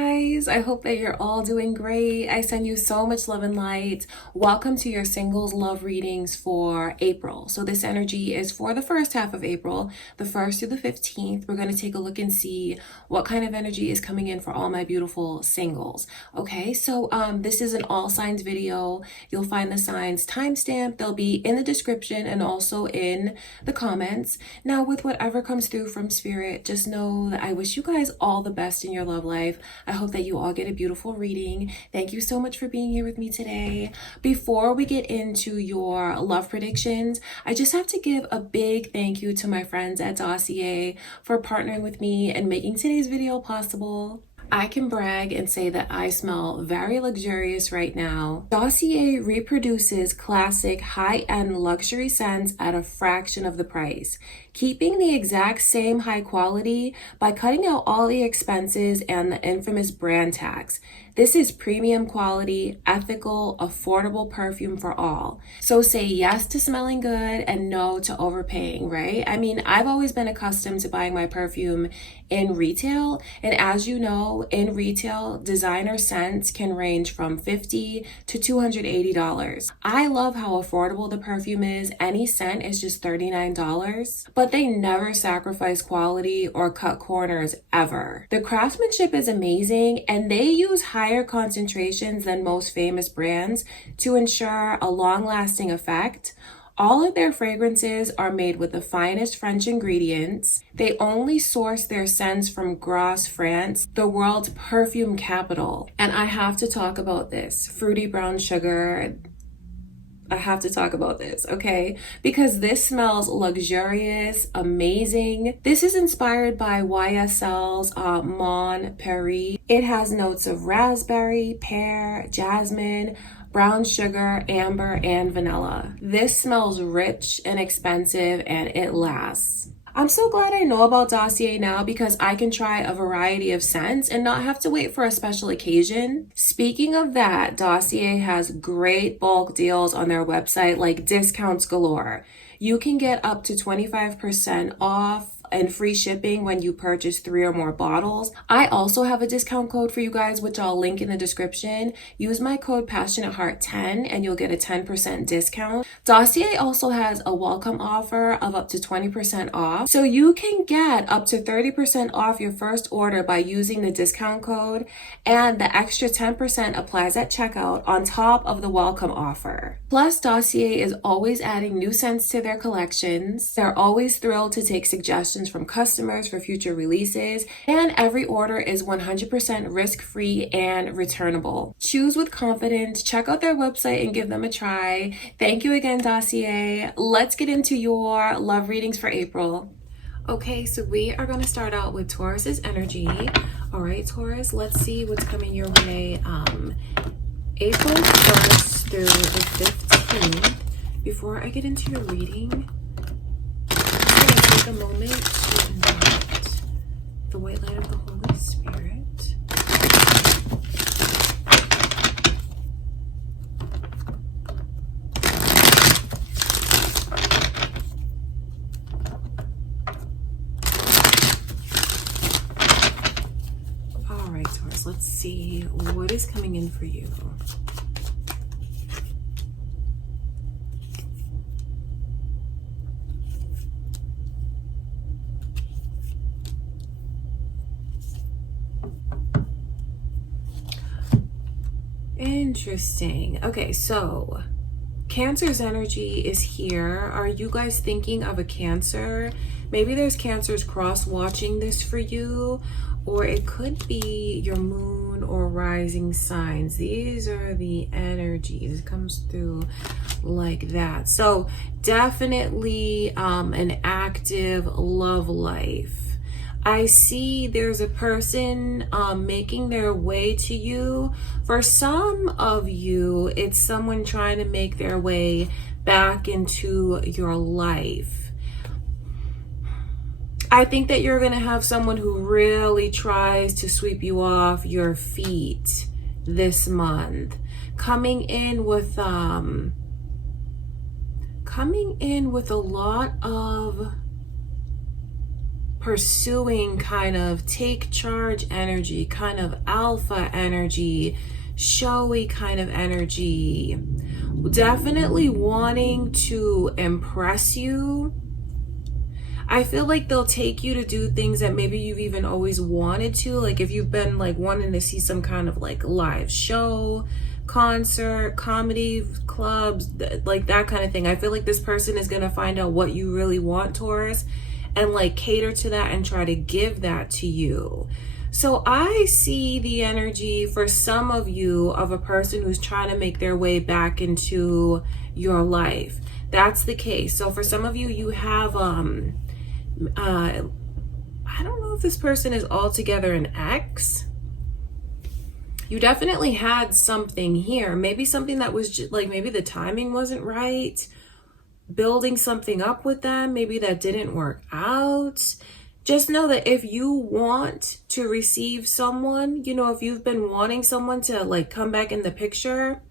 guys, I hope that you're all doing great. I send you so much love and light. Welcome to your singles love readings for April. So this energy is for the first half of April, the 1st through the 15th. We're going to take a look and see what kind of energy is coming in for all my beautiful singles. Okay, so this is an all signs video. You'll find the signs timestamped. They'll be in the description and also in the comments. Now, with whatever comes through from Spirit, just know that I wish you guys all the best in your love life. I hope that you all get a beautiful reading. Thank you so much for being here with me today. Before we get into your love predictions, I just have to give a big thank you to my friends at Dossier for partnering with me and making today's video possible. I can brag and say that I smell very luxurious right now. Dossier reproduces classic high-end luxury scents at a fraction of the price, keeping the exact same high quality by cutting out all the expenses and the infamous brand tax. This is premium quality, ethical, affordable perfume for all. So say yes to smelling good and no to overpaying, right? I mean, I've always been accustomed to buying my perfume in retail. And as you know, in retail, designer scents can range from $50 to $280. I love how affordable the perfume is. Any scent is just $39, but they never sacrifice quality or cut corners ever. The craftsmanship is amazing, and they use higher concentrations than most famous brands to ensure a long-lasting effect. All of their fragrances are made with the finest French ingredients. They only source their scents from Grasse, France, the world's perfume capital. And I have to talk about this. Fruity brown sugar. I have to talk about this, okay? Because this smells luxurious, amazing. This is inspired by YSL's Mon Paris. It has notes of raspberry, pear, jasmine, brown sugar, amber, and vanilla. This smells rich and expensive, and it lasts. I'm so glad I know about Dossier now because I can try a variety of scents and not have to wait for a special occasion. Speaking of that, Dossier has great bulk deals on their website, like discounts galore. You can get up to 25% off and free shipping when you purchase 3 or more bottles. I also have a discount code for you guys, which I'll link in the description. Use my code PassionateHeart10 and you'll get a 10% discount. Dossier also has a welcome offer of up to 20% off. So you can get up to 30% off your first order by using the discount code, and the extra 10% applies at checkout on top of the welcome offer. Plus, Dossier is always adding new scents to their collections. They're always thrilled to take suggestions from customers for future releases, and every order is 100% risk-free and returnable. Choose with confidence. Check out their website and give them a try. Thank you again, Dossier. Let's get into your love readings for April. Okay, so we are going to start out with Taurus's energy. All right, Taurus, let's see what's coming your way. April 1st through the 15th. Before I get into your reading, take a moment to invite the white light of the Holy Spirit. All right, Taurus, let's see what is coming in for you. Interesting. Okay, so Cancer's energy is here. Are you guys thinking of a Cancer? Maybe there's Cancers cross-watching this for you, or it could be your moon or rising signs. These are the energies. It comes through like that. So definitely an active love life. I see there's a person making their way to you. For some of you, it's someone trying to make their way back into your life. I think that you're going to have someone who really tries to sweep you off your feet this month. Coming in with a lot of pursuing kind of take charge energy, kind of alpha energy, showy kind of energy, definitely wanting to impress you. I feel like they'll take you to do things that maybe you've even always wanted to. Like if you've been like wanting to see some kind of like live show, concert, comedy clubs, like that kind of thing. I feel like this person is going to find out what you really want, Taurus, and like cater to that and try to give that to you. So I see the energy for some of you of a person who's trying to make their way back into your life. That's the case. So for some of you, you have I don't know if this person is altogether an ex. You definitely had something here. Maybe something that was just, like maybe the timing wasn't right. Building something up with them, maybe that didn't work out. Just know that if you want to receive someone, you know, if you've been wanting someone to like come back in the picture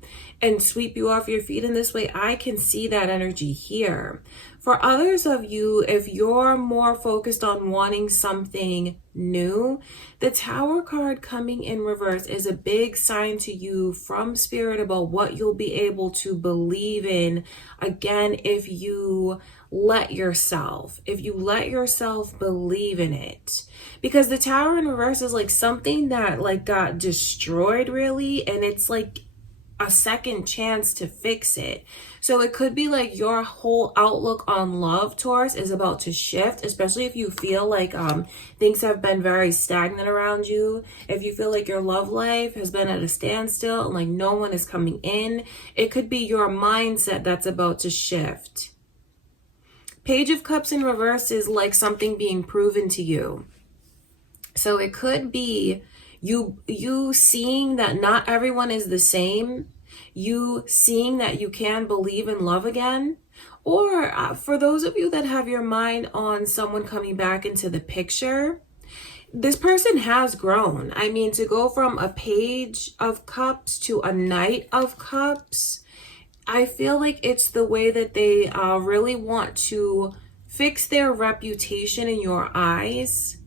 and sweep you off your feet in this way, I can see that energy here. For others of you, if you're more focused on wanting something new, the Tower card coming in reverse is a big sign to you from Spirit about what you'll be able to believe in, again, if you let yourself believe in it. Because the Tower in reverse is like something that like got destroyed really, and it's like a second chance to fix it. So it could be like your whole outlook on love, Taurus, is about to shift, especially if you feel like things have been very stagnant around you. If you feel like your love life has been at a standstill and like no one is coming in, it could be your mindset that's about to shift. Page of Cups in reverse is like something being proven to you. So it could be you seeing that not everyone is the same, you seeing that you can believe in love again, or for those of you that have your mind on someone coming back into the picture, this person has grown. I mean, to go from a Page of Cups to a Knight of Cups, I feel like it's the way that they really want to fix their reputation in your eyes.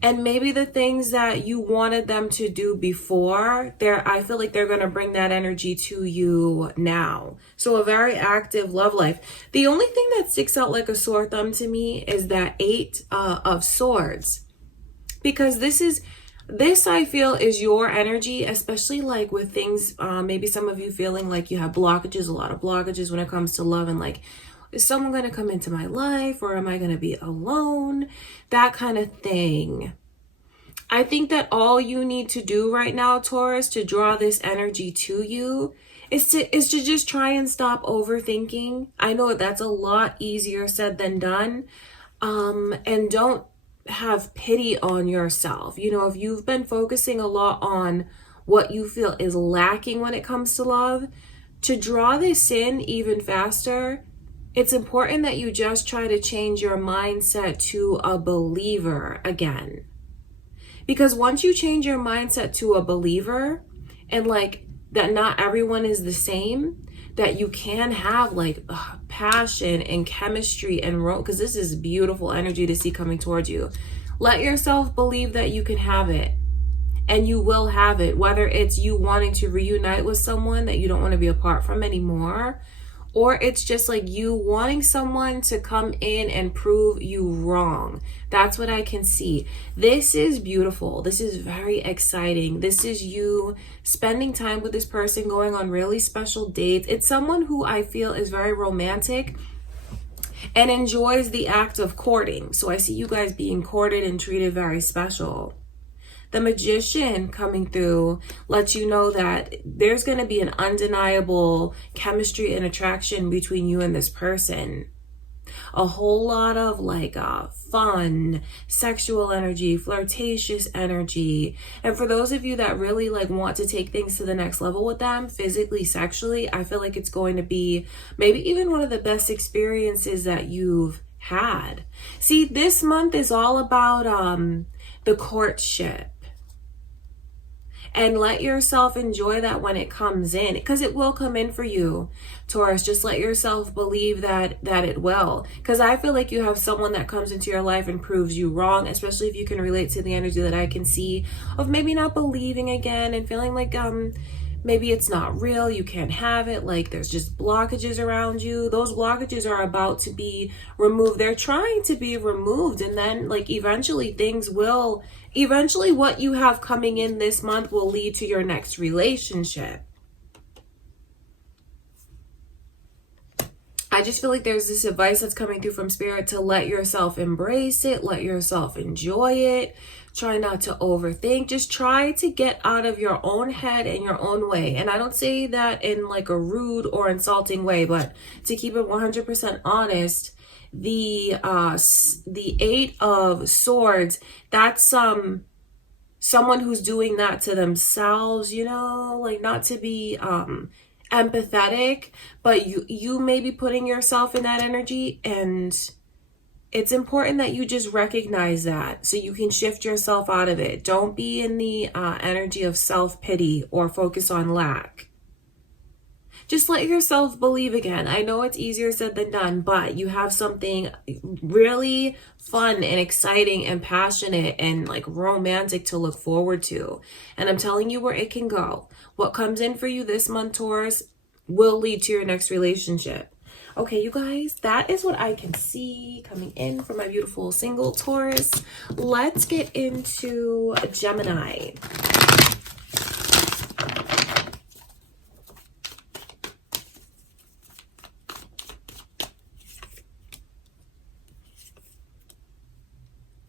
And maybe the things that you wanted them to do before, I feel like they're going to bring that energy to you now. So a very active love life. The only thing that sticks out like a sore thumb to me is that 8 of Swords. Because this I feel is your energy, especially like with things, maybe some of you feeling like you have blockages, a lot of blockages when it comes to love, and like, is someone going to come into my life, or am I going to be alone? That kind of thing. I think that all you need to do right now, Taurus, to draw this energy to you is to just try and stop overthinking. I know that's a lot easier said than done. And don't have pity on yourself. You know, if you've been focusing a lot on what you feel is lacking when it comes to love, to draw this in even faster, it's important that you just try to change your mindset to a believer again. Because once you change your mindset to a believer, and like that not everyone is the same, that you can have like passion and chemistry and because this is beautiful energy to see coming towards you. Let yourself believe that you can have it, and you will have it, whether it's you wanting to reunite with someone that you don't want to be apart from anymore, or it's just like you wanting someone to come in and prove you wrong. That's what I can see. This is beautiful. This is very exciting. This is you spending time with this person, going on really special dates. It's someone who I feel is very romantic and enjoys the act of courting. So I see you guys being courted and treated very special. The Magician coming through lets you know that there's going to be an undeniable chemistry and attraction between you and this person. A whole lot of like fun, sexual energy, flirtatious energy. And for those of you that really like want to take things to the next level with them, physically, sexually, I feel like it's going to be maybe even one of the best experiences that you've had. See, this month is all about the courtship. And let yourself enjoy that when it comes in, because it will come in for you, Taurus. Just let yourself believe that it will, because I feel like you have someone that comes into your life and proves you wrong, especially if you can relate to the energy that I can see of maybe not believing again and feeling like maybe it's not real, you can't have it, like there's just blockages around you. Those blockages are about to be removed. They're trying to be removed, and then like eventually what you have coming in this month will lead to your next relationship. I just feel like there's this advice that's coming through from Spirit to let yourself embrace it, let yourself enjoy it. Try not to overthink. Just try to get out of your own head and your own way. And I don't say that in like a rude or insulting way, but to keep it 100% honest, the Eight of Swords, that's someone who's doing that to themselves, you know, like not to be empathetic, but you may be putting yourself in that energy, and it's important that you just recognize that so you can shift yourself out of it. Don't be in the energy of self-pity or focus on lack. Just let yourself believe again. I know it's easier said than done, but you have something really fun and exciting and passionate and like romantic to look forward to. And I'm telling you where it can go. What comes in for you this month, Taurus, will lead to your next relationship. Okay, you guys, that is what I can see coming in for my beautiful single Taurus. Let's get into Gemini.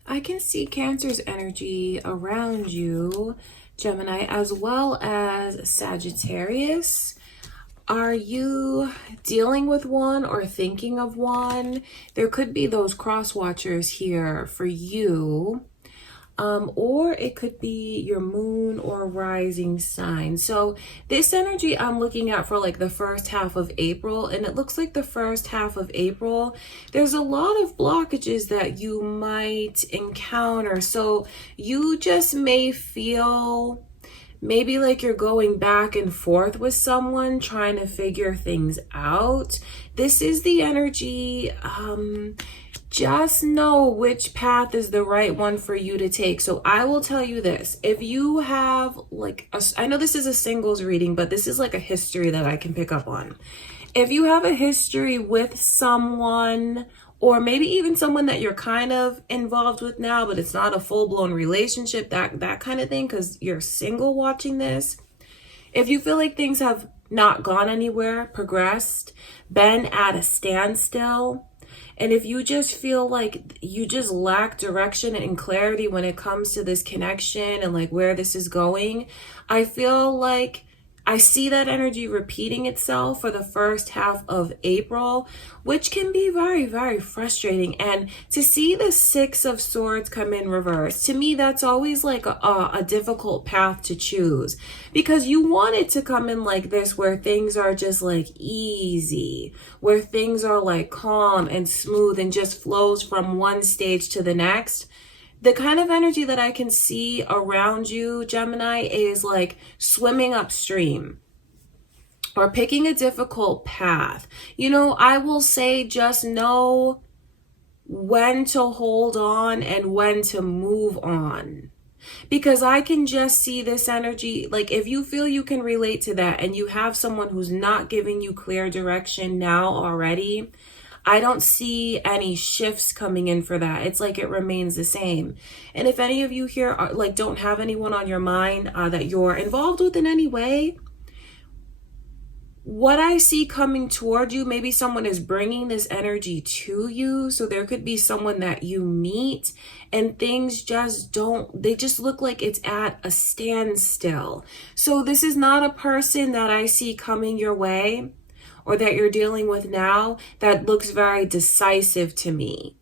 I can see Cancer's energy around you, Gemini, as well as Sagittarius. Are you dealing with one or thinking of one? There could be those cross watchers here for you. Or it could be your moon or rising sign. So this energy I'm looking at for like the first half of April, and it looks like the first half of April, there's a lot of blockages that you might encounter. So you just may feel maybe like you're going back and forth with someone trying to figure things out. This is the energy, just know which path is the right one for you to take. So I will tell you this, if you have like, I know this is a singles reading, but this is like a history that I can pick up on. If you have a history with someone, or maybe even someone that you're kind of involved with now, but it's not a full-blown relationship, that kind of thing, because you're single watching this. If you feel like things have not gone anywhere, progressed, been at a standstill, and if you just feel like you just lack direction and clarity when it comes to this connection and like where this is going, I feel like I see that energy repeating itself for the first half of April, which can be very, very frustrating. And to see the Six of Swords come in reverse, to me, that's always like a difficult path to choose, because you want it to come in like this, where things are just like easy, where things are like calm and smooth and just flows from one stage to the next. The kind of energy that I can see around you, Gemini, is like swimming upstream or picking a difficult path. You know, I will say just know when to hold on and when to move on. Because I can just see this energy, like if you feel you can relate to that and you have someone who's not giving you clear direction now already, I don't see any shifts coming in for that. It's like it remains the same. And if any of you here are, like, don't have anyone on your mind that you're involved with in any way, what I see coming toward you, maybe someone is bringing this energy to you. So there could be someone that you meet and things just they just look like it's at a standstill. So this is not a person that I see coming your way or that you're dealing with now that looks very decisive to me.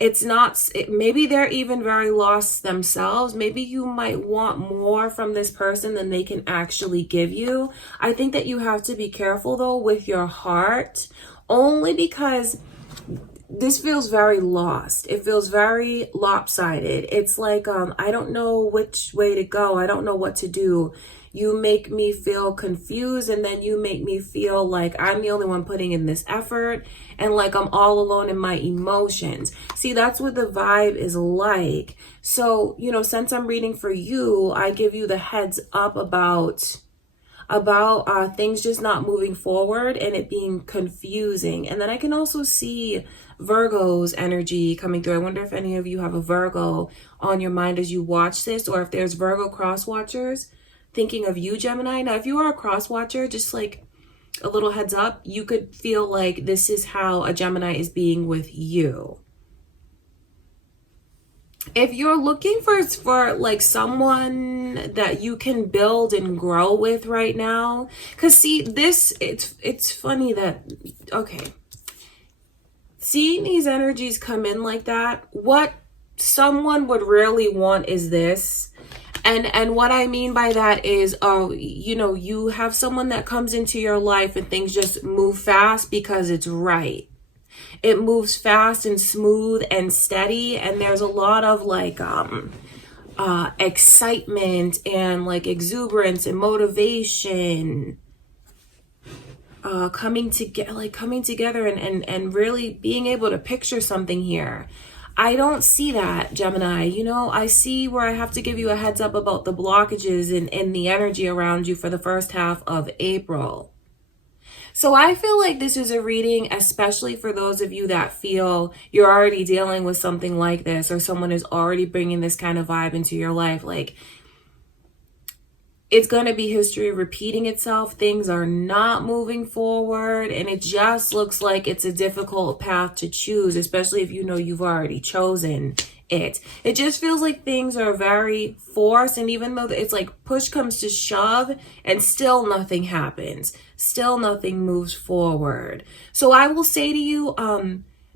It's not, maybe they're even very lost themselves. Maybe you might want more from this person than they can actually give you. I think that you have to be careful though with your heart, only because this feels very lost. It feels very lopsided. It's like, I don't know which way to go. I don't know what to do. You make me feel confused, and then you make me feel like I'm the only one putting in this effort, and like I'm all alone in my emotions. See, that's what the vibe is like. So, you know, since I'm reading for you, I give you the heads up about things just not moving forward and it being confusing. And then I can also see Virgo's energy coming through. I wonder if any of you have a Virgo on your mind as you watch this, or if there's Virgo cross watchers thinking of you, Gemini. Now, if you are a cross watcher, just like a little heads up, you could feel like this is how a Gemini is being with you. If you're looking for like someone that you can build and grow with right now, because see, this, it's funny that, okay, seeing these energies come in like that, what someone would really want is this. And what I mean by that is, you know, you have someone that comes into your life and things just move fast because it's right. It moves fast and smooth and steady, and there's a lot of like excitement and like exuberance and motivation coming together and really being able to picture something here. I don't see that, Gemini. You know, I see where I have to give you a heads up about the blockages and the energy around you for the first half of April. So I feel like this is a reading, especially for those of you that feel you're already dealing with something like this, or someone is already bringing this kind of vibe into your life. Like, it's going to be history repeating itself. Things are not moving forward, and it just looks like it's a difficult path to choose, especially if you know you've already chosen it. It just feels like things are very forced, and even though it's like push comes to shove and still nothing happens, still nothing moves forward. So I will say to you,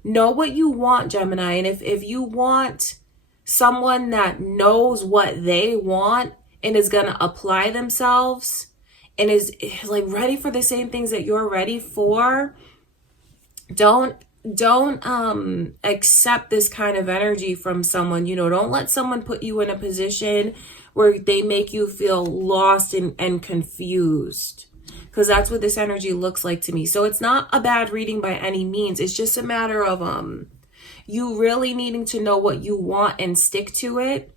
know what you want, Gemini, and if you want someone that knows what they want and is going to apply themselves and is like ready for the same things that you're ready for, don't accept this kind of energy from someone. You know, don't let someone put you in a position where they make you feel lost and confused, because that's what this energy looks like to me. So it's not a bad reading by any means. It's just a matter of you really needing to know what you want and stick to it.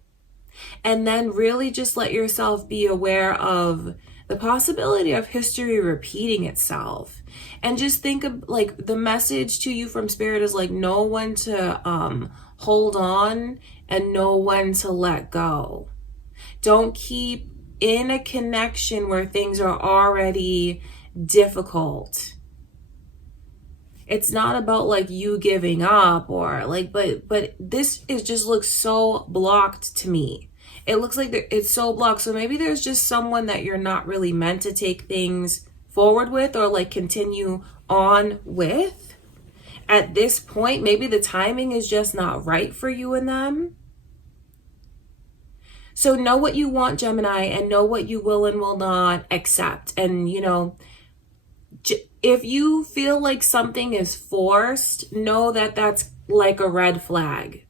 And then really just let yourself be aware of the possibility of history repeating itself. And just think of like the message to you from Spirit is like, know when to hold on and know when to let go. Don't keep in a connection where things are already difficult. It's not about like you giving up or like, but this is just looks so blocked to me. It looks like it's so blocked. So maybe there's just someone that you're not really meant to take things forward with or like continue on with at this point. Maybe the timing is just not right for you and them. So know what you want, Gemini, and know what you will and will not accept. And, you know, if you feel like something is forced, know that that's like a red flag.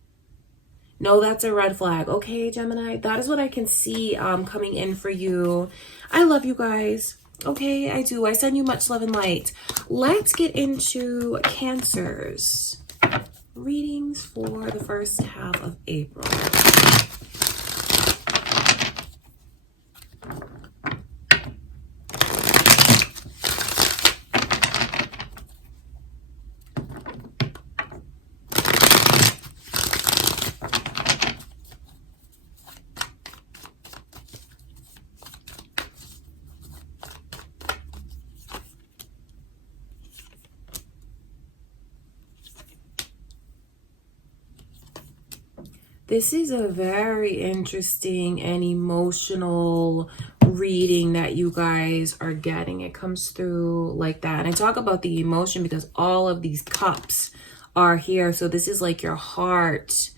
No, that's a red flag. Okay, Gemini, that is what I can see coming in for you. I love you guys. Okay, I do. I send you much love and light. Let's get into Cancer's readings for the first half of April. This is a very interesting and emotional reading that you guys are getting. It comes through like that. And I talk about the emotion because all of these cups are here. So this is like your heart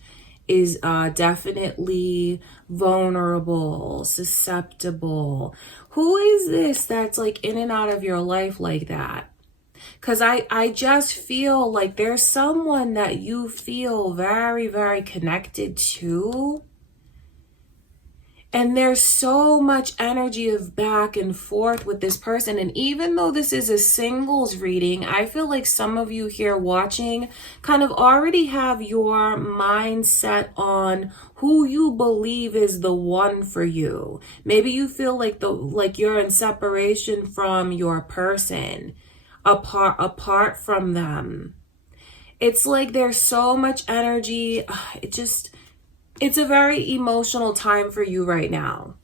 is definitely vulnerable, susceptible. Who is this that's like in and out of your life like that? Because I just feel like there's someone that you feel very, very connected to. And there's so much energy of back and forth with this person. And even though this is a singles reading, I feel like some of you here watching kind of already have your mindset on who you believe is the one for you. Maybe you feel like you're in separation from your person, apart from them. It's like there's so much energy. It's a very emotional time for you right now.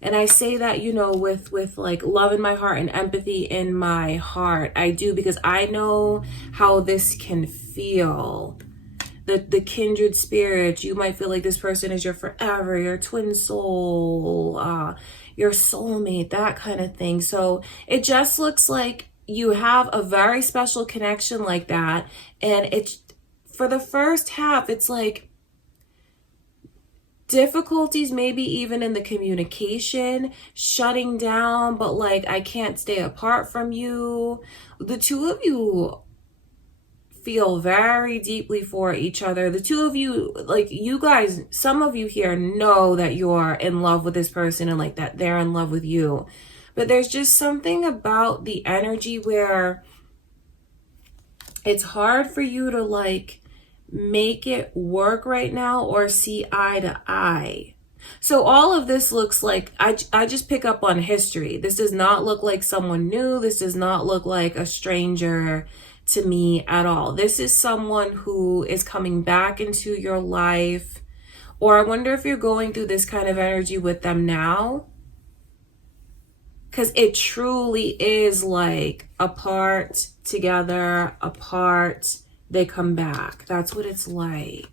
And I say that, you know, with like love in my heart and empathy in my heart. I do, because I know how this can feel. The kindred spirits, you might feel like this person is your forever, your twin soul, your soulmate, that kind of thing. So it just looks like you have a very special connection like that. And it's, for the first half, it's like difficulties, maybe even in the communication, shutting down, but like, I can't stay apart from you. The two of you feel very deeply for each other. The two of you, like, you guys, some of you here know that you're in love with this person and like that they're in love with you. But there's just something about the energy where it's hard for you to like make it work right now or see eye to eye. So all of this looks like, I just pick up on history. This does not look like someone new. This does not look like a stranger to me at all. This is someone who is coming back into your life. Or I wonder if you're going through this kind of energy with them now. Because it truly is like apart, together, apart, they come back. That's what it's like.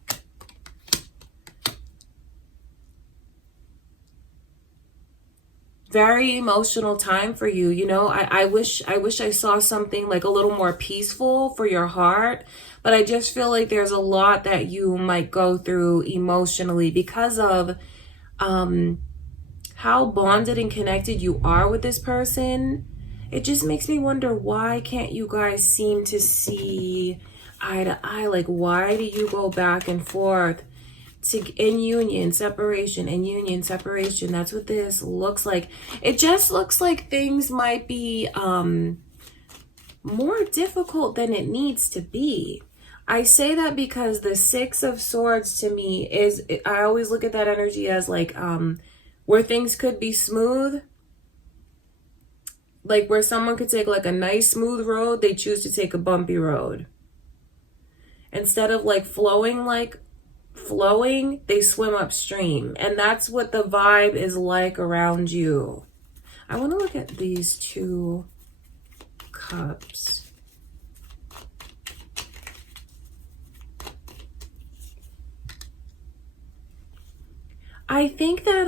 Very emotional time for you. You know, I wish I saw something like a little more peaceful for your heart, but I just feel like there's a lot that you might go through emotionally because of how bonded and connected you are with this person. It just makes me wonder, why can't you guys seem to see eye to eye? Like, why do you go back and forth in union, separation, in union, separation? That's what this looks like. It just looks like things might be more difficult than it needs to be. I say that because the Six of Swords to me is, I always look at that energy as like where things could be smooth. Like where someone could take like a nice smooth road, they choose to take a bumpy road. Instead of like flowing, they swim upstream. And that's what the vibe is like around you. I want to look at these two cups. I think that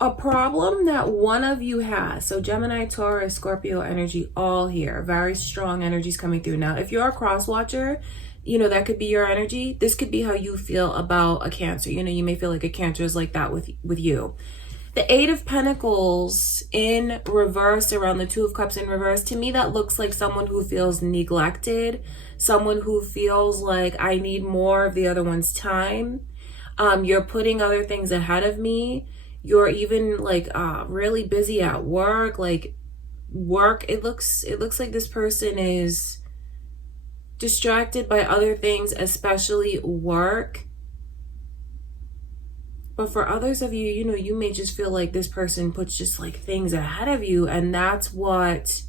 a problem that one of you has, so Gemini, Taurus, Scorpio energy, all here, very strong energies coming through. Now, if you're a cross watcher, you know, that could be your energy. This could be how you feel about a Cancer. You know, you may feel like a Cancer is like that with you. The Eight of Pentacles in reverse around the Two of Cups in reverse, to me that looks like someone who feels neglected, someone who feels like I need more of the other one's time. You're putting other things ahead of me. You're even like really busy at work. Like work, it looks like this person is distracted by other things, especially work. But for others of you, you know, you may just feel like this person puts just like things ahead of you, and that's what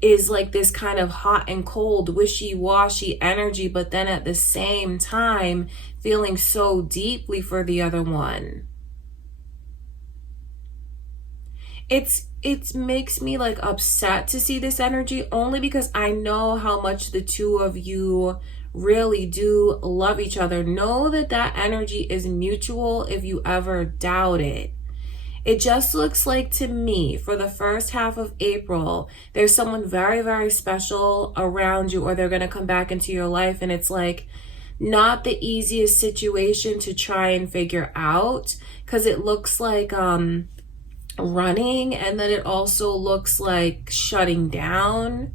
is like this kind of hot and cold, wishy-washy energy, but then at the same time feeling so deeply for the other one. It makes me like upset to see this energy, only because I know how much the two of you really do love each other. Know that that energy is mutual if you ever doubt it. It just looks like to me, for the first half of April, there's someone very, very special around you, or they're going to come back into your life. And it's like not the easiest situation to try and figure out, because it looks like running, and then it also looks like shutting down,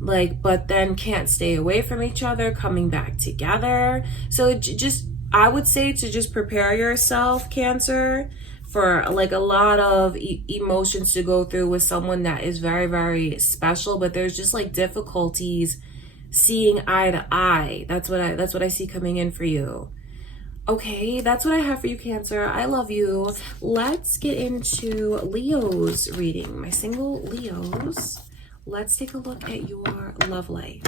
like, but then can't stay away from each other, coming back together. So just, I would say to just prepare yourself, Cancer, for like a lot of emotions to go through with someone that is very, very special, but there's just like difficulties seeing eye to eye. That's what I see coming in for you. Okay, that's what I have for you, Cancer. I love you. Let's get into Leo's reading. My single Leos. Let's take a look at your love life.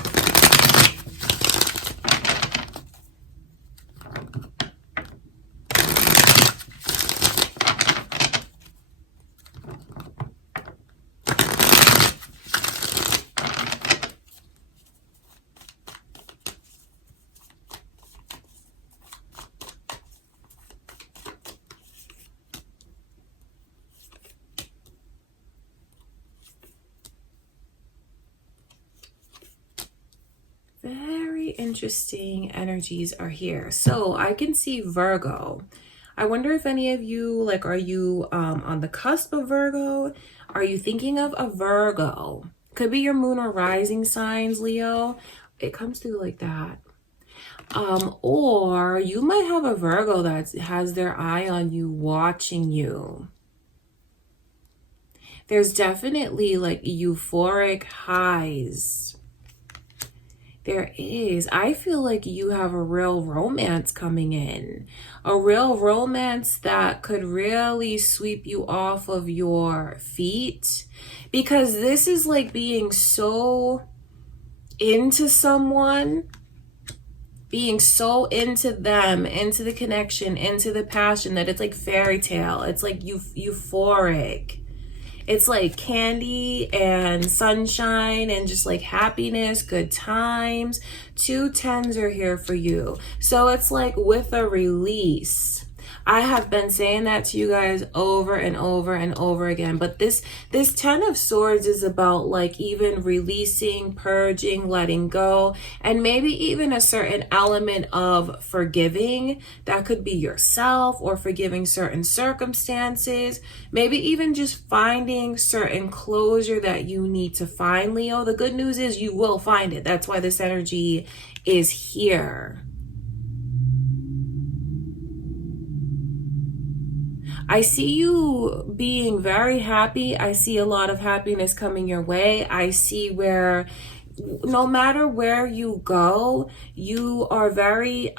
Very interesting energies are here. So I can see Virgo. I wonder if any of you, like, are you on the cusp of Virgo? Are you thinking of a Virgo? Could be your moon or rising signs, Leo. It comes through like that. Or you might have a Virgo that has their eye on you, watching you. There's definitely like euphoric highs. There is. I feel like you have a real romance coming in. A real romance that could really sweep you off of your feet. Because this is like being so into someone, being so into them, into the connection, into the passion, that it's like fairy tale. It's like euphoric. It's like candy and sunshine and just like happiness, good times. 2 10s are here for you. So it's like with a release. I have been saying that to you guys over and over and over again. But this 10 of Swords is about like even releasing, purging, letting go, and maybe even a certain element of forgiving. That could be yourself, or forgiving certain circumstances. Maybe even just finding certain closure that you need to find, Leo. The good news is you will find it. That's why this energy is here. I see you being very happy. I see a lot of happiness coming your way. I see where no matter where you go, you are very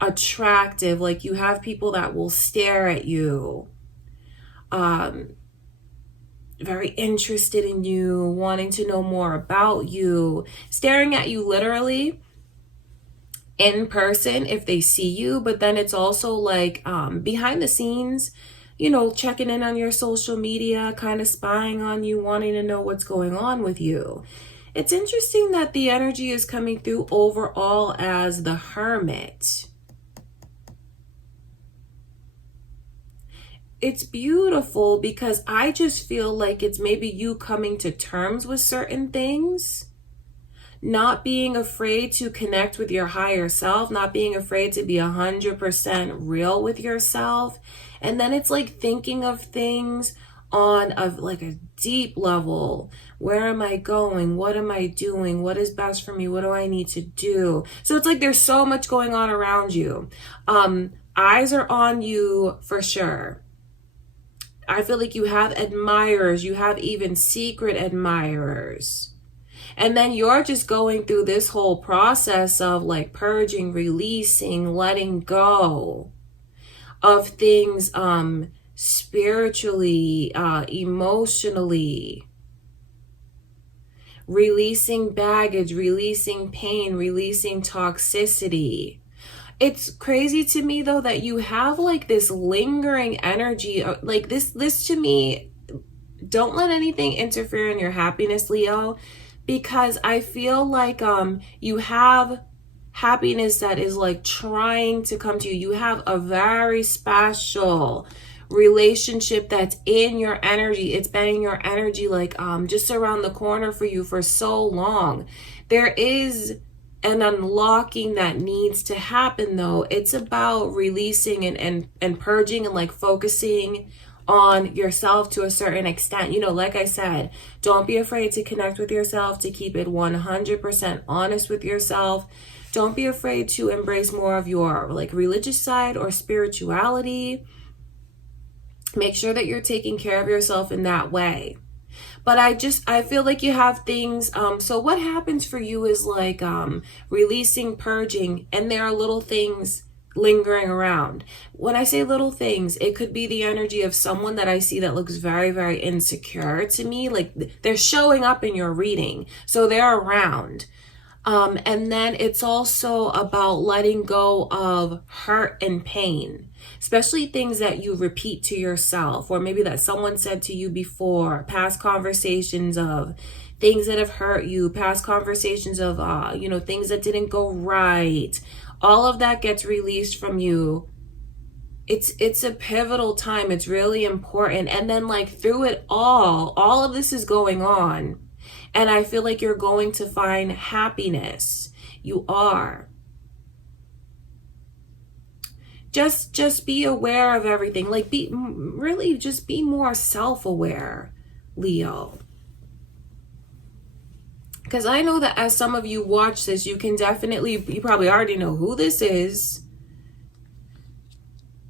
attractive. Like you have people that will stare at you. Very interested in you, wanting to know more about you, staring at you literally in person if they see you. But then it's also like behind the scenes, you know, checking in on your social media, kind of spying on you, wanting to know what's going on with you. It's interesting that the energy is coming through overall as the Hermit. It's beautiful because I just feel like it's maybe you coming to terms with certain things. Not being afraid to connect with your higher self, not being afraid to be 100% real with yourself. And then it's like thinking of things on like a deep level. Where am I going? What am I doing? What is best for me? What do I need to do? So it's like there's so much going on around you. Eyes are on you for sure. I feel like you have admirers. You have even secret admirers. And then you're just going through this whole process of like purging, releasing, letting go of things spiritually, emotionally, releasing baggage, releasing pain, releasing toxicity. It's crazy to me though that you have like this lingering energy, like this to me, don't let anything interfere in your happiness, Leo. Because I feel like you have happiness that is like trying to come to you. You have a very special relationship that's in your energy. It's been in your energy like just around the corner for you for so long. There is an unlocking that needs to happen though. It's about releasing and purging and like focusing on yourself to a certain extent. You know, like I said, don't be afraid to connect with yourself, to keep it 100% honest with yourself. Don't be afraid to embrace more of your like religious side or spirituality. Make sure that you're taking care of yourself in that way. But I feel like you have things, so what happens for you is like releasing, purging, and there are little things lingering around. When I say little things, it could be the energy of someone that I see that looks very, very insecure to me. Like they're showing up in your reading, so they're around. And then it's also about letting go of hurt and pain, especially things that you repeat to yourself, or maybe that someone said to you before, past conversations of things that have hurt you, past conversations of, you know, things that didn't go right. All of that gets released from you. It's a pivotal time. It's really important. And then like through it all of this is going on. And I feel like you're going to find happiness. You are. Just be aware of everything. Like really just be more self-aware, Leo. Because I know that as some of you watch this, you probably already know who this is.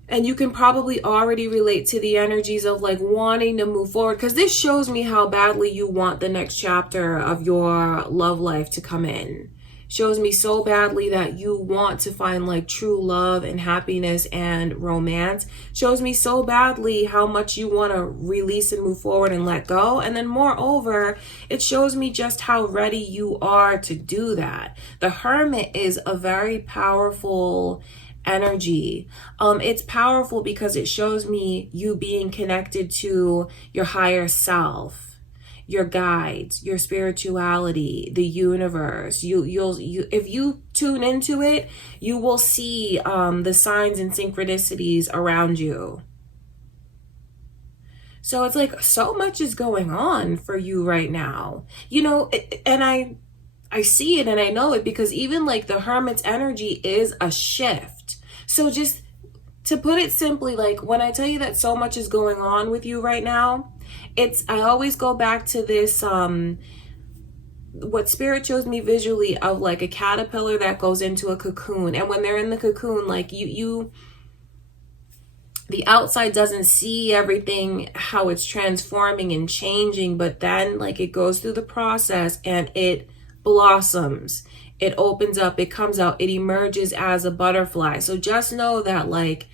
And you can probably already relate to the energies of like wanting to move forward, because this shows me how badly you want the next chapter of your love life to come in. Shows me so badly that you want to find like true love and happiness and romance. Shows me so badly how much you want to release and move forward and let go. And then moreover, it shows me just how ready you are to do that. The Hermit is a very powerful energy. It's powerful because it shows me you being connected to your higher self, your guides, your spirituality, the universe. You'll if you tune into it, you will see the signs and synchronicities around you. So it's like so much is going on for you right now, you know, and I see it and I know it because even like the Hermit's energy is a shift. So just to put it simply, like when I tell you that so much is going on with you right now, I always go back to this, what Spirit shows me visually of like a caterpillar that goes into a cocoon. And when they're in the cocoon, like the outside doesn't see everything, how it's transforming and changing, but then like it goes through the process and it blossoms. It opens up, it comes out, it emerges as a butterfly. So just know that like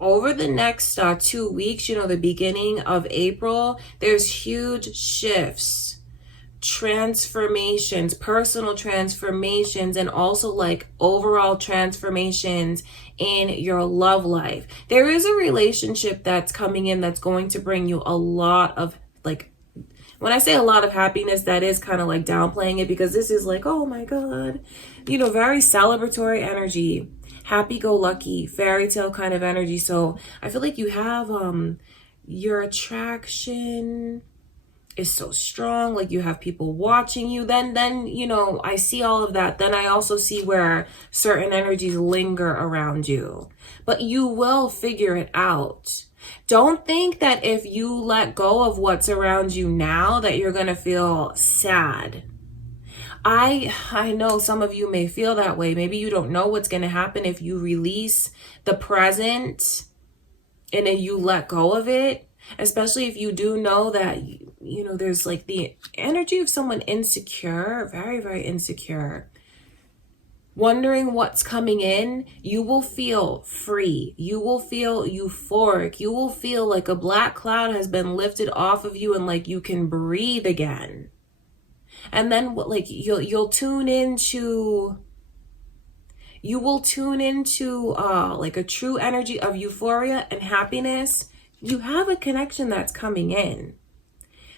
over the next 2 weeks, you know, the beginning of April, there's huge shifts, transformations, personal transformations, and also like overall transformations in your love life. There is a relationship that's coming in that's going to bring you a lot of like, when I say a lot of happiness, that is kind of like downplaying it because this is like, oh my God, you know, very celebratory energy, happy-go-lucky, fairy tale kind of energy. So I feel like you have your attraction is so strong, like you have people watching you. Then you know, I see all of that. Then I also see where certain energies linger around you, but you will figure it out. Don't think that if you let go of what's around you now that you're going to feel sad. I know some of you may feel that way. Maybe you don't know what's going to happen if you release the present and then you let go of it, especially if you do know that, you know, there's like the energy of someone insecure, very, very insecure, wondering what's coming in. You will feel free. You will feel euphoric. You will feel like a black cloud has been lifted off of you and like you can breathe again. And then like you'll tune into like a true energy of euphoria and happiness. You have a connection that's coming in.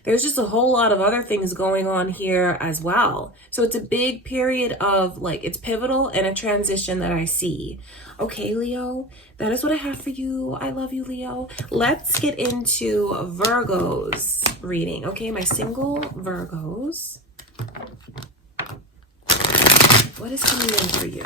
There's just a whole lot of other things going on here as well. So it's a big period of like, it's pivotal and a transition that I see. Okay, Leo, that is what I have for you. I love you, Leo. Let's get into Virgo's reading. Okay, my single Virgos. What is coming in for you?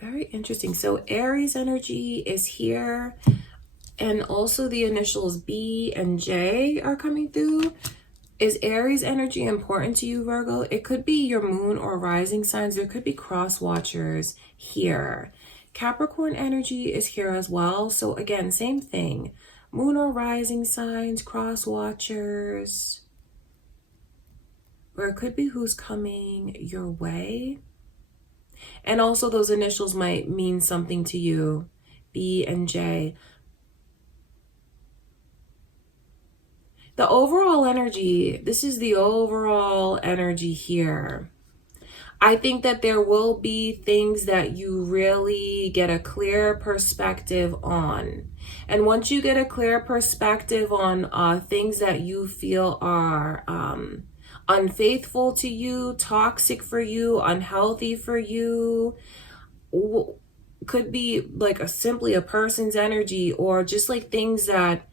Very interesting. So Aries energy is here, and also the initials B and J are coming through. Is Aries energy important to you, Virgo? It could be your moon or rising signs. There could be cross watchers here. Capricorn energy is here as well. So again, same thing. Moon or rising signs, cross watchers. Or it could be who's coming your way. And also those initials might mean something to you, B and J. The overall energy, this is the overall energy here. I think that there will be things that you really get a clear perspective on. And once you get a clear perspective on things that you feel are unfaithful to you, toxic for you, unhealthy for you, could be like simply a person's energy, or just like things that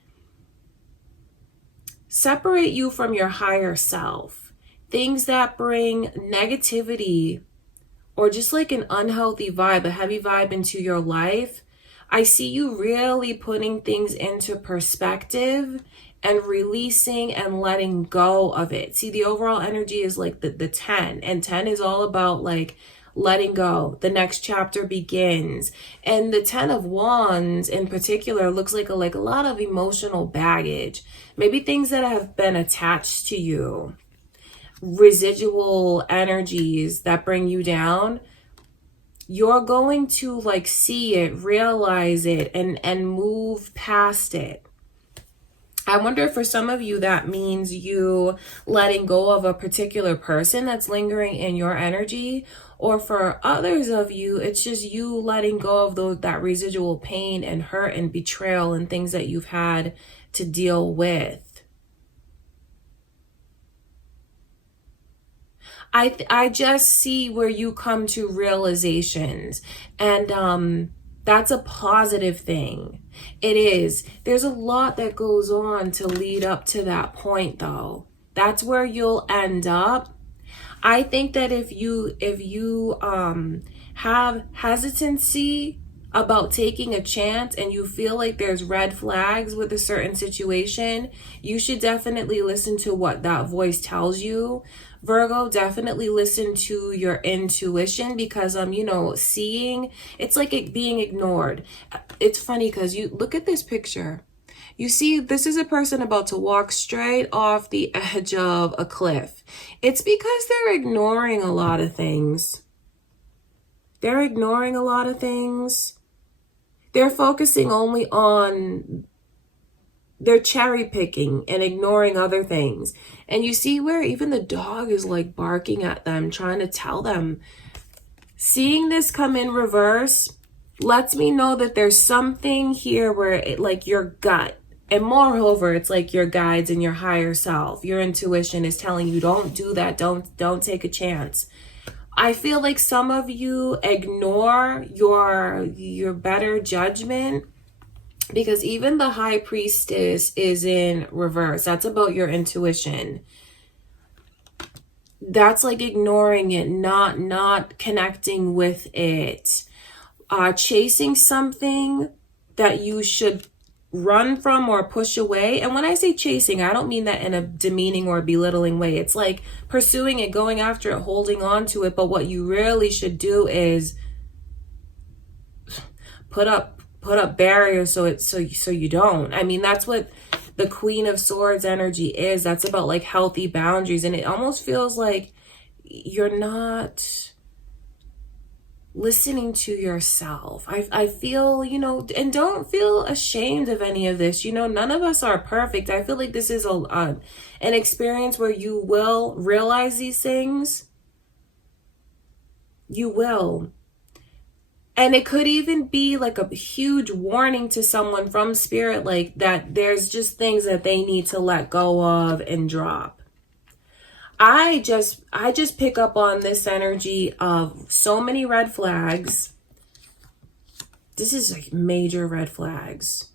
separate you from your higher self, things that bring negativity or just like an unhealthy vibe, a heavy vibe into your life. I see you really putting things into perspective and releasing and letting go of it. See, the overall energy is like the 10, and 10 is all about like letting go. The next chapter begins. And the 10 of Wands in particular looks like a lot of emotional baggage. Maybe things that have been attached to you, residual energies that bring you down. You're going to like see it, realize it, and move past it. I wonder if for some of you that means you letting go of a particular person that's lingering in your energy, or for others of you, it's just you letting go of that residual pain and hurt and betrayal and things that you've had to deal with. I just see where you come to realizations, and that's a positive thing. It is. There's a lot that goes on to lead up to that point, though. That's where you'll end up. I think that if you have hesitancy about taking a chance and you feel like there's red flags with a certain situation, you should definitely listen to what that voice tells you. Virgo, definitely listen to your intuition, because seeing, it's like it being ignored. It's funny because you look at this picture. You see, this is a person about to walk straight off the edge of a cliff. It's because they're ignoring a lot of things. They're ignoring a lot of things. They're focusing only on, they're cherry picking and ignoring other things. And you see where even the dog is like barking at them, trying to tell them. Seeing this come in reverse lets me know that there's something here where it, like your gut, and moreover, it's like your guides and your higher self, your intuition is telling you, don't do that. Don't take a chance. I feel like some of you ignore your better judgment, because even the High Priestess is in reverse. That's about your intuition. That's like ignoring it, not connecting with it. Chasing something that you should run from or push away. And when I say chasing, I don't mean that in a demeaning or belittling way. It's like pursuing it, going after it, holding on to it. But what you really should do is put up barriers so you don't. I mean, that's what the Queen of Swords energy is. That's about like healthy boundaries. And it almost feels like you're not listening to yourself. I feel, and don't feel ashamed of any of this. None of us are perfect. I feel like this is an experience where you will realize these things. You will. And it could even be like a huge warning to someone from spirit, like that there's just things that they need to let go of and drop. I just pick up on this energy of so many red flags. This is like major red flags.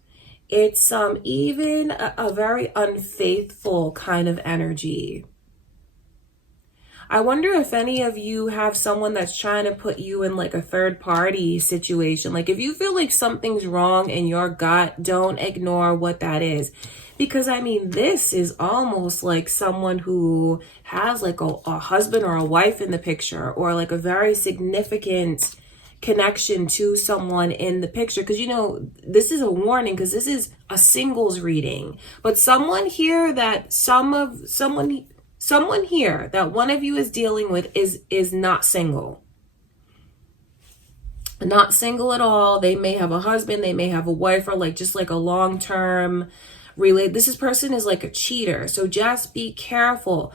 It's even a very unfaithful kind of energy. I wonder if any of you have someone that's trying to put you in like a third party situation. Like if you feel like something's wrong in your gut, don't ignore what that is. Because I mean, this is almost like someone who has like a husband or a wife in the picture, or like a very significant connection to someone in the picture. Because, you know, this is a warning, because this is a singles reading. But someone here that someone here that one of you is dealing with is not single. Not single at all. They may have a husband, they may have a wife, or like just like a long-term relate. This person is like a cheater. So just be careful.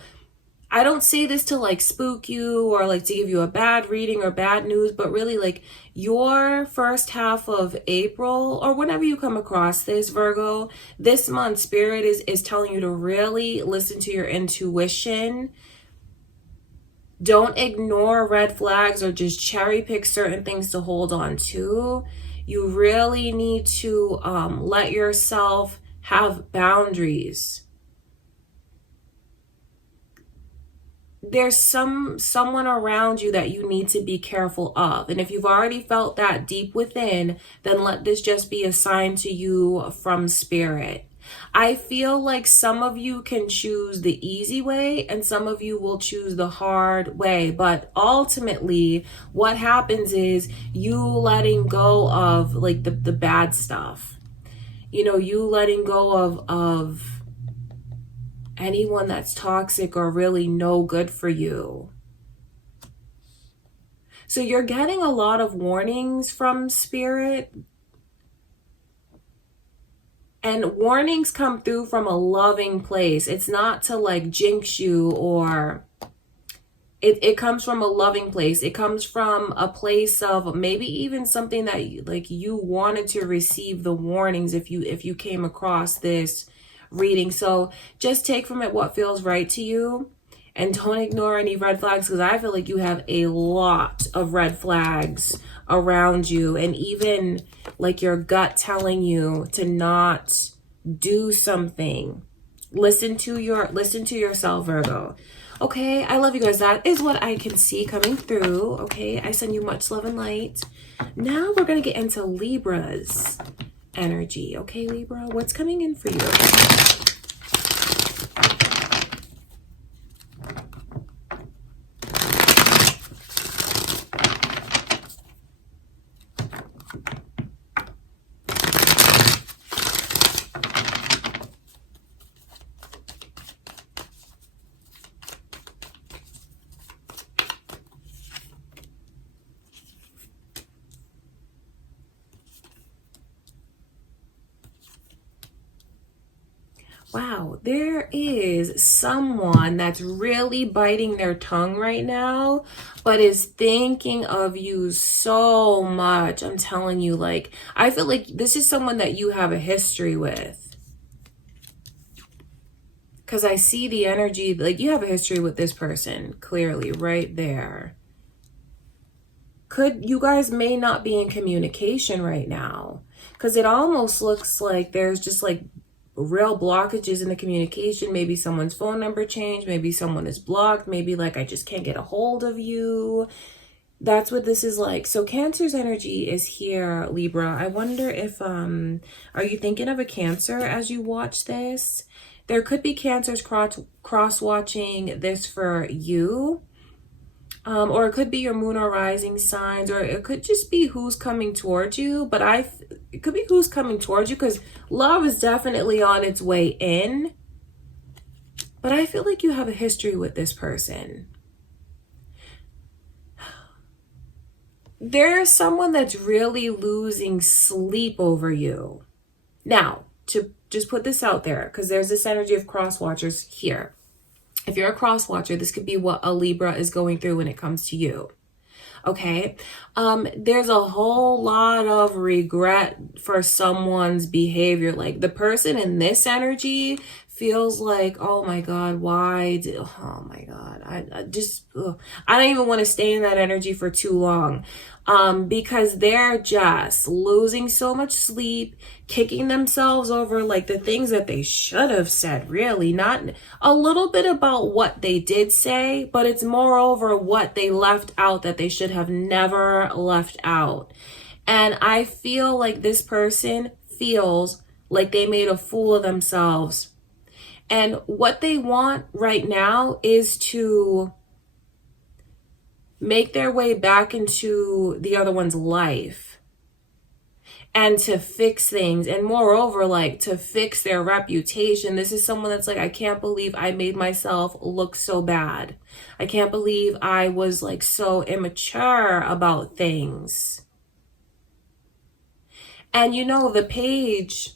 I don't say this to like spook you or like to give you a bad reading or bad news, but really like your first half of April, or whenever you come across this, Virgo, this month, Spirit is telling you to really listen to your intuition. Don't ignore red flags or just cherry pick certain things to hold on to. You really need to let yourself have boundaries. There's someone around you that you need to be careful of. And if you've already felt that deep within, then let this just be a sign to you from Spirit. I feel like some of you can choose the easy way and some of you will choose the hard way. But ultimately, what happens is you letting go of like the bad stuff. You know, you letting go of anyone that's toxic or really no good for you. So you're getting a lot of warnings from Spirit. And warnings come through from a loving place. It's not to like jinx you, or it comes from a loving place. It comes from a place of maybe even something that you wanted to receive the warnings if you came across this reading. So just take from it what feels right to you, and don't ignore any red flags, because I feel like you have a lot of red flags around you, and even like your gut telling you to not do something. Listen to yourself, Virgo. Okay, I love you guys. That is what I can see coming through. Okay, I send you much love and light. Now we're gonna get into Libra's energy. Okay, Libra, what's coming in for you? Wow, there is someone that's really biting their tongue right now, but is thinking of you so much. I'm telling you, like, I feel like this is someone that you have a history with. Because I see the energy, like you have a history with this person, clearly, right there. You guys may not be in communication right now, because it almost looks like there's just like real blockages in the communication. Maybe someone's phone number changed, maybe someone is blocked, maybe like I just can't get a hold of you. That's what this is like. So Cancer's energy is here, Libra. I wonder if are you thinking of a Cancer as you watch this? There could be Cancers cross watching this for you. Or it could be your moon or rising signs, or it could just be who's coming towards you. But it could be who's coming towards you, because love is definitely on its way in. But I feel like you have a history with this person. There's someone that's really losing sleep over you. Now, to just put this out there, because there's this energy of cross watchers here. If you're a cross watcher, this could be what a Libra is going through when it comes to you. Okay. There's a whole lot of regret for someone's behavior. Like the person in this energy feels like, oh my God, oh my God, I just, ugh. I don't even want to stay in that energy for too long, because they're just losing so much sleep, kicking themselves over like the things that they should have said, really, not a little bit about what they did say, but it's moreover what they left out that they should have never left out. And I feel like this person feels like they made a fool of themselves. And what they want right now is to make their way back into the other one's life and to fix things. And moreover, like to fix their reputation. This is someone that's like, I can't believe I made myself look so bad. I can't believe I was like so immature about things. And you know, the page,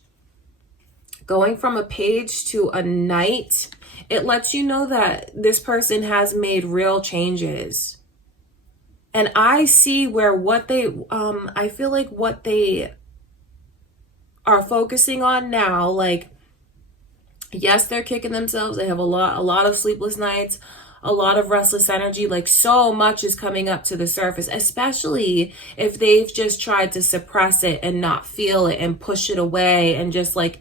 going from a page to a knight, it lets you know that this person has made real changes. And I see where what they, I feel like what they are focusing on now, like, yes, they're kicking themselves. They have a lot of sleepless nights, a lot of restless energy, like so much is coming up to the surface, especially if they've just tried to suppress it and not feel it and push it away and just like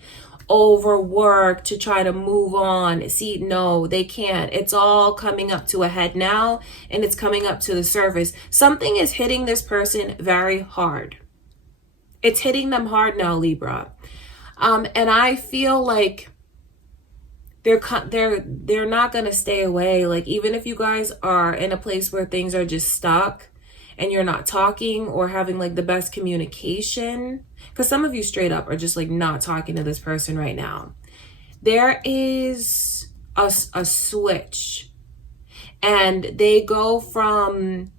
overwork to try to move on. See, no, they can't. It's all coming up to a head now, and it's coming up to the surface. Something is hitting this person very hard. It's hitting them hard now, Libra. And I feel like they're not going to stay away. Like, even if you guys are in a place where things are just stuck and you're not talking or having like the best communication, because some of you straight up are just like not talking to this person right now, there is a switch, and they go from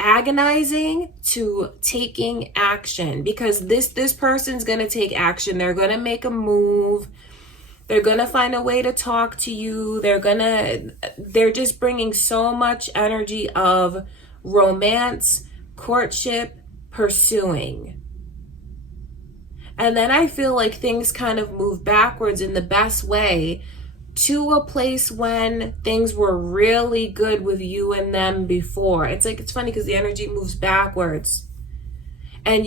agonizing to taking action, because this person's going to take action. They're going to make a move. They're going to find a way to talk to you. They're just bringing so much energy of romance, courtship, pursuing. And then I feel like things kind of move backwards in the best way to a place when things were really good with you and them before. It's like, it's funny because the energy moves backwards. And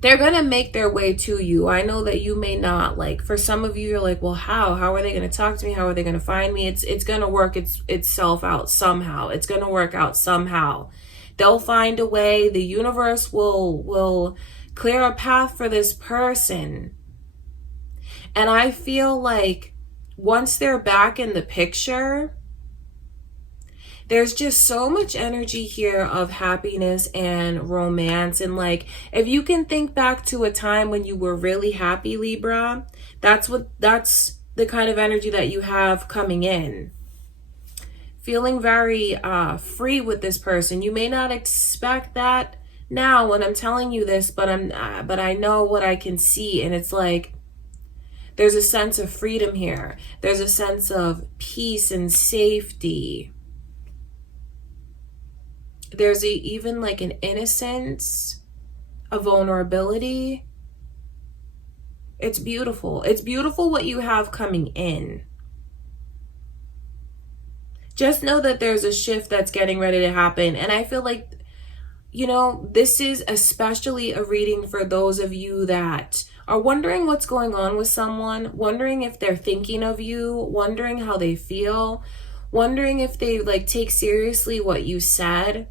they're going to make their way to you. I know that you may not, like, for some of you, you're like, well, how are they going to talk to me? How are they going to find me? It's going to work itself out somehow. It's going to work out somehow. They'll find a way. The universe will clear a path for this person. And I feel like once they're back in the picture, there's just so much energy here of happiness and romance. And like, if you can think back to a time when you were really happy, Libra, that's the kind of energy that you have coming in. Feeling very free with this person. You may not expect that now when I'm telling you this, but I know what I can see, and it's like there's a sense of freedom here. There's a sense of peace and safety. There's even like an innocence, a vulnerability. It's beautiful. It's beautiful what you have coming in. Just know that there's a shift that's getting ready to happen. And I feel like, you know, this is especially a reading for those of you that are wondering what's going on with someone, wondering if they're thinking of you, wondering how they feel, wondering if they like take seriously what you said,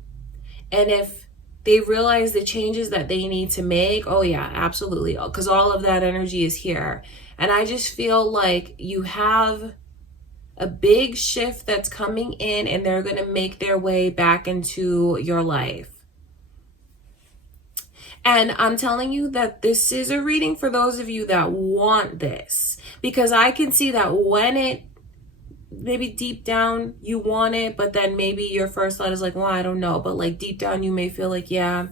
and if they realize the changes that they need to make. Oh yeah, absolutely. Because all of that energy is here. And I just feel like you have a big shift that's coming in, and they're going to make their way back into your life. And I'm telling you that this is a reading for those of you that want this, because I can see that when it, maybe deep down you want it, but then maybe your first thought is like, well, I don't know. But like deep down you may feel like, yeah,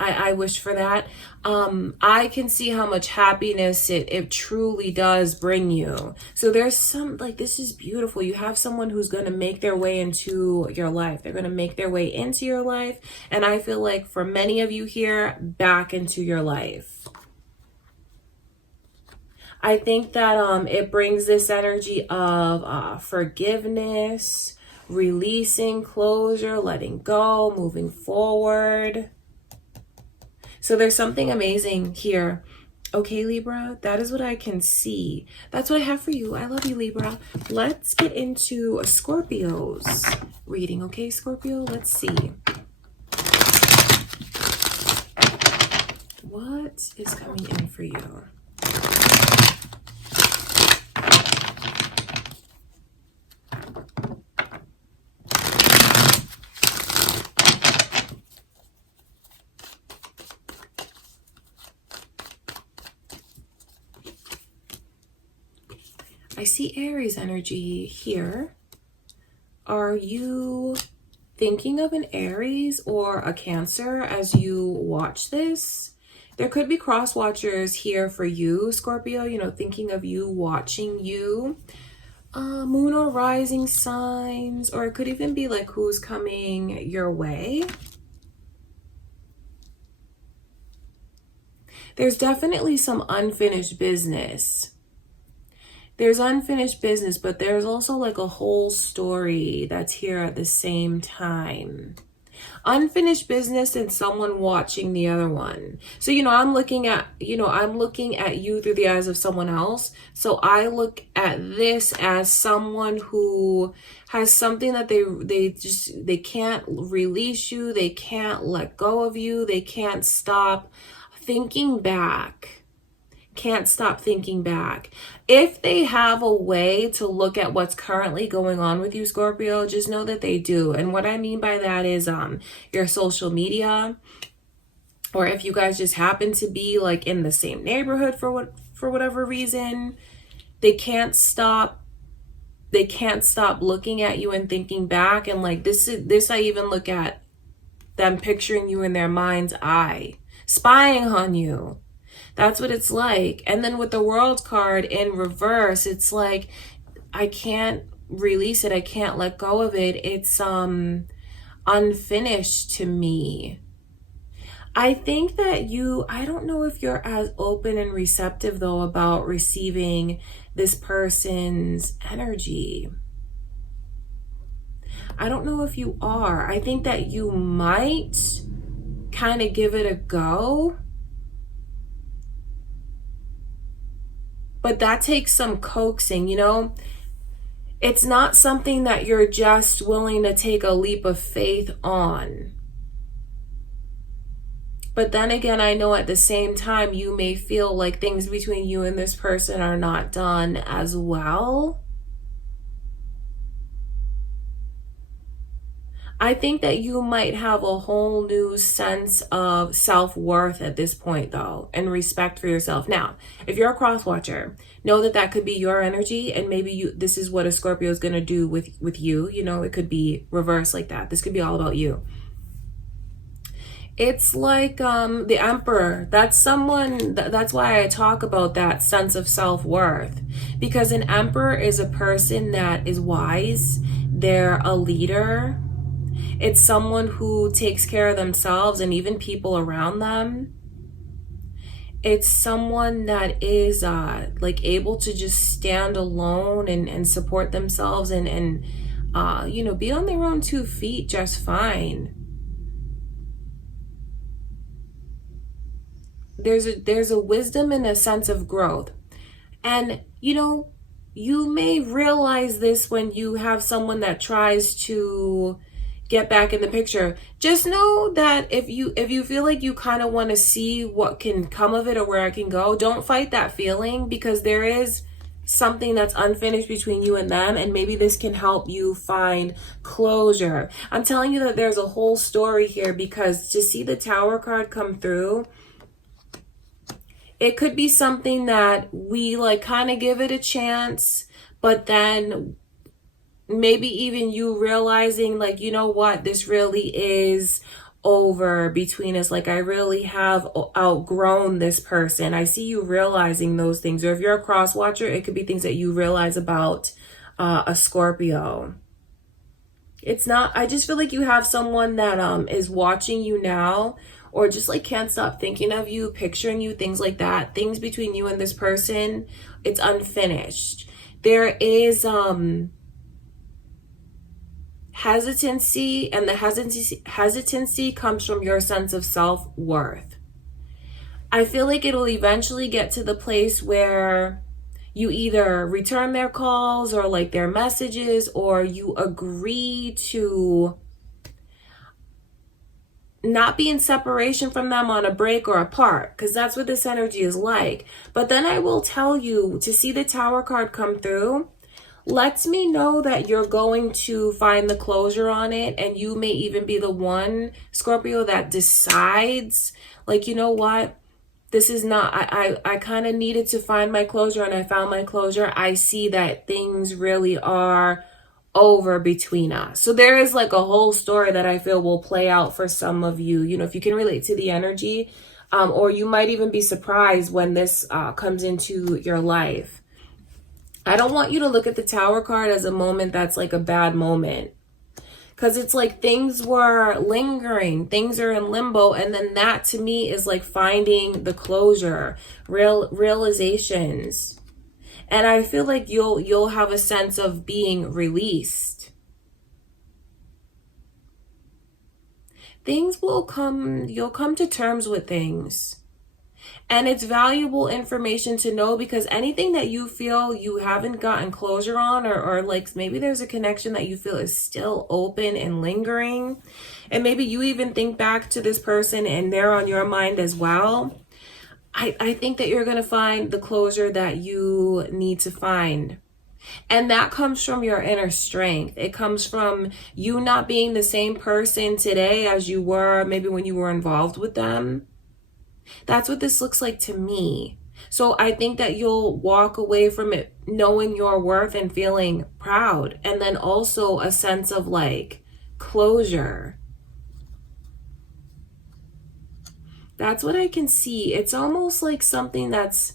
I wish for that. I can see how much happiness it truly does bring you. So there's some, like, this is beautiful. You have someone who's going to make their way into your life. They're going to make their way into your life. And I feel like for many of you here, back into your life. I think that it brings this energy of forgiveness, releasing, closure, letting go, moving forward. So there's something amazing here. Okay, Libra, that is what I can see. That's what I have for you. I love you, Libra. Let's get into a Scorpio's reading. Okay, Scorpio, let's see. What is coming in for you? I see Aries energy here. Are you thinking of an Aries or a Cancer as you watch this? There could be cross watchers here for you, Scorpio, you know, thinking of you, watching you. Moon or rising signs, or it could even be like who's coming your way. There's definitely some unfinished business. There's unfinished business, but there's also like a whole story that's here at the same time. Unfinished business and someone watching the other one. So, you know, I'm looking at you through the eyes of someone else. So I look at this as someone who has something that they can't release you. They can't let go of you. They can't stop thinking back. Can't stop thinking back. If they have a way to look at what's currently going on with you, Scorpio, just know that they do. And what I mean by that is your social media, or if you guys just happen to be like in the same neighborhood for whatever reason, they can't stop looking at you and thinking back. And like this I even look at them picturing you in their mind's eye, spying on you. That's what it's like. And then with the World card in reverse, it's like, I can't release it. I can't let go of it. It's unfinished to me. I think that I don't know if you're as open and receptive though about receiving this person's energy. I don't know if you are. I think that you might kind of give it a go. But that takes some coaxing, you know? It's not something that you're just willing to take a leap of faith on. But then again, I know at the same time, you may feel like things between you and this person are not done as well. I think that you might have a whole new sense of self-worth at this point though, and respect for yourself. Now, if you're a cross watcher, know that that could be your energy, and maybe this is what a Scorpio is going to do with you. You know, it could be reversed like that. This could be all about you. It's like the Emperor. That's someone, that's why I talk about that sense of self-worth, because an Emperor is a person that is wise. They're a leader. It's someone who takes care of themselves and even people around them. It's someone that is like able to just stand alone and support themselves and you know, be on their own 2 feet just fine. There's a wisdom and a sense of growth. And you know, you may realize this when you have someone that tries to get back in the picture. Just know that if you feel like you kind of want to see what can come of it or where it can go, don't fight that feeling, because there is something that's unfinished between you and them, and maybe this can help you find closure. I'm telling you that there's a whole story here, because to see the Tower card come through, it could be something that we like kind of give it a chance, but then maybe even you realizing like, you know what, this really is over between us. Like, I really have outgrown this person. I see you realizing those things. Or if you're a cross watcher, it could be things that you realize about a Scorpio. It's not, I just feel like you have someone that is watching you now, or just like can't stop thinking of you, picturing you, things like that. Things between you and this person, it's unfinished. There is hesitancy, and the hesitancy comes from your sense of self-worth. I feel like it'll eventually get to the place where you either return their calls or like their messages, or you agree to not be in separation from them on a break or apart, because that's what this energy is like. But then I will tell you, to see the Tower card come through lets me know that you're going to find the closure on it, and you may even be the one, Scorpio, that decides, like, you know what, this is not, I kind of needed to find my closure, and I found my closure. I see that things really are over between us. So there is like a whole story that I feel will play out for some of you, you know, if you can relate to the energy, or you might even be surprised when this comes into your life. I don't want you to look at the Tower card as a moment that's like a bad moment, because it's like things were lingering, things are in limbo, and then that to me is like finding the closure, realizations. And I feel like you'll have a sense of being released. Things will come, you'll come to terms with things. And it's valuable information to know, because anything that you feel you haven't gotten closure on, or like maybe there's a connection that you feel is still open and lingering, and maybe you even think back to this person and they're on your mind as well, I think that you're going to find the closure that you need to find. And that comes from your inner strength. It comes from you not being the same person today as you were maybe when you were involved with them. That's what this looks like to me. So I think that you'll walk away from it knowing your worth and feeling proud. And then also a sense of like closure. That's what I can see. It's almost like something that's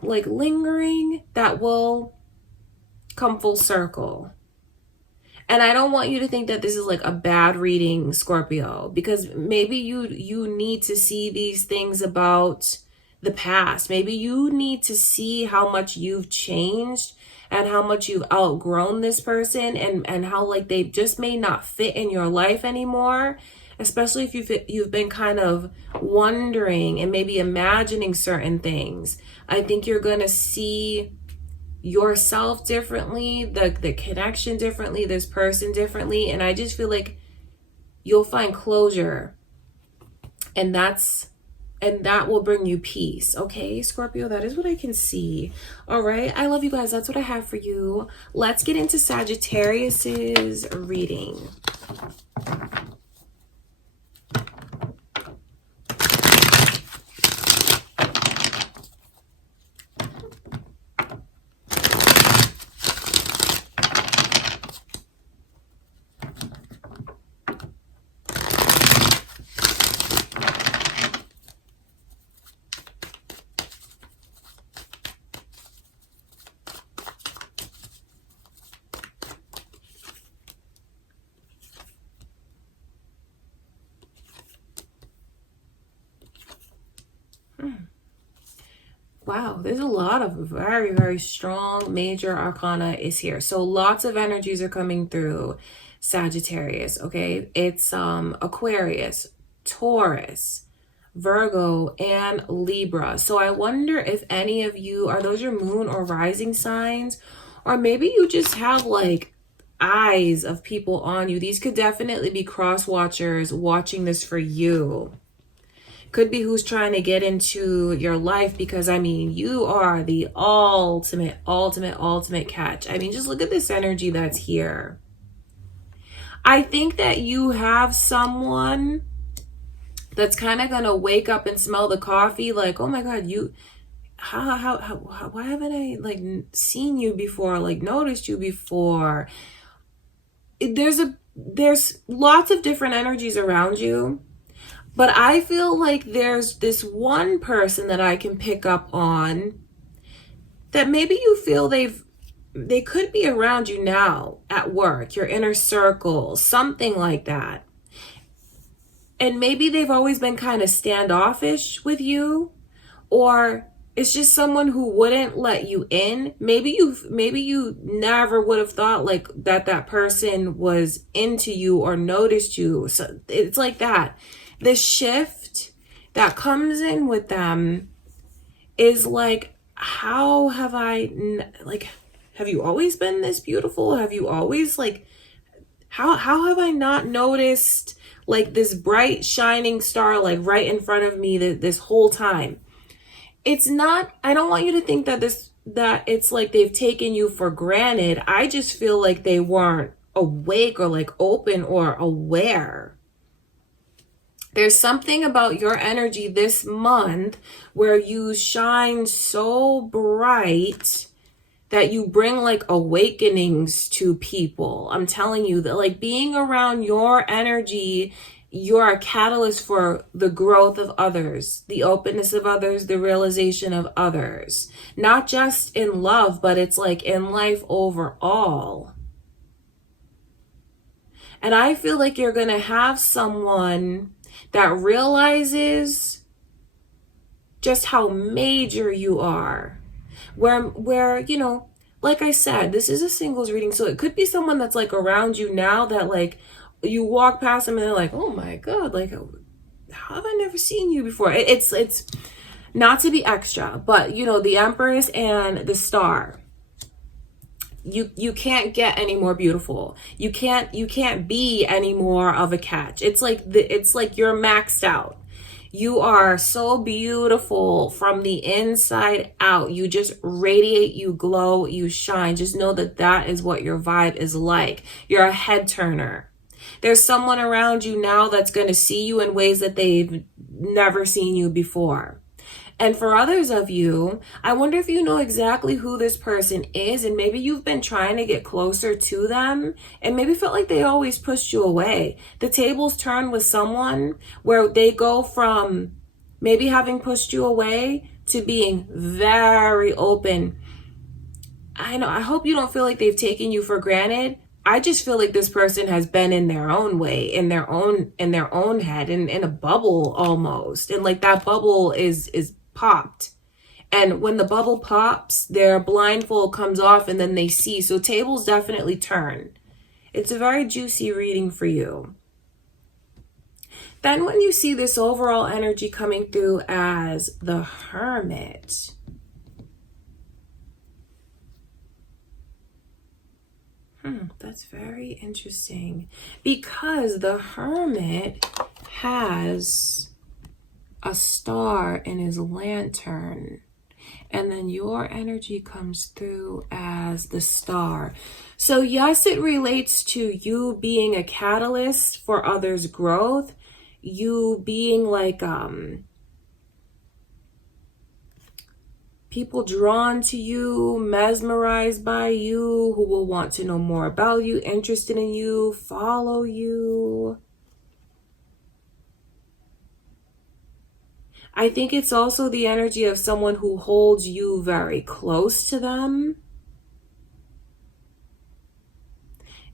like lingering that will come full circle. And I don't want you to think that this is like a bad reading, Scorpio, because maybe you need to see these things about the past. Maybe you need to see how much you've changed and how much you've outgrown this person, and how like they just may not fit in your life anymore, especially if you've been kind of wondering and maybe imagining certain things. I think you're going to see yourself differently, the connection differently, this person differently, and I just feel like you'll find closure, and that will bring you peace. Okay, Scorpio, that is what I can see. All right, I love you guys. That's what I have for you. Let's get into Sagittarius's reading. Wow, there's a lot of very, very strong major arcana is here. So lots of energies are coming through Sagittarius, okay? It's Aquarius, Taurus, Virgo, and Libra. So I wonder if any of you, are those your moon or rising signs? Or maybe you just have like eyes of people on you. These could definitely be cross watchers watching this for you. Could be who's trying to get into your life, because I mean, you are the ultimate catch. I mean, just look at this energy that's here. I think that you have someone that's kind of gonna wake up and smell the coffee like, oh my God, why haven't I like seen you before, like noticed you before? There's lots of different energies around you. But I feel like there's this one person that I can pick up on that maybe you feel they could be around you now at work, your inner circle, something like that. And maybe they've always been kind of standoffish with you, or it's just someone who wouldn't let you in. Maybe you never would have thought like that person was into you or noticed you. So it's like that. The shift that comes in with them is like, how have have you always been this beautiful? Have you always like, how have I not noticed like this bright shining star like right in front of me this whole time? It's not, I don't want you to think that it's like they've taken you for granted. I just feel like they weren't awake or like open or aware. There's something about your energy this month where you shine so bright that you bring like awakenings to people. I'm telling you that like being around your energy, you're a catalyst for the growth of others, the openness of others, the realization of others. Not just in love, but it's like in life overall. And I feel like you're going to have someone that realizes just how major you are. Where, you know, like I said, this is a singles reading. So it could be someone that's like around you now that like you walk past them and they're like, oh my God, like, how have I never seen you before? It's not to be extra, but you know, the Empress and the Star, you can't get any more beautiful. You can't be any more of a catch. It's like you're maxed out. You are so beautiful from the inside out. You just radiate, you glow, you shine. Just know that that is what your vibe is like. You're a head turner. There's someone around you now that's going to see you in ways that they've never seen you before. And for others of you, I wonder if you know exactly who this person is, and maybe you've been trying to get closer to them and maybe felt like they always pushed you away. The tables turn with someone where they go from maybe having pushed you away to being very open. I know, I hope you don't feel like they've taken you for granted. I just feel like this person has been in their own way, in their own head, in a bubble almost. And like that bubble is popped. And when the bubble pops, their blindfold comes off and then they see. So tables definitely turn. It's a very juicy reading for you. Then when you see this overall energy coming through as the Hermit, that's very interesting, because the Hermit has a star in his lantern, and then your energy comes through as the Star. So yes, it relates to you being a catalyst for others' growth, you being like people drawn to you, mesmerized by you, who will want to know more about you, interested in you, follow you. I think it's also the energy of someone who holds you very close to them.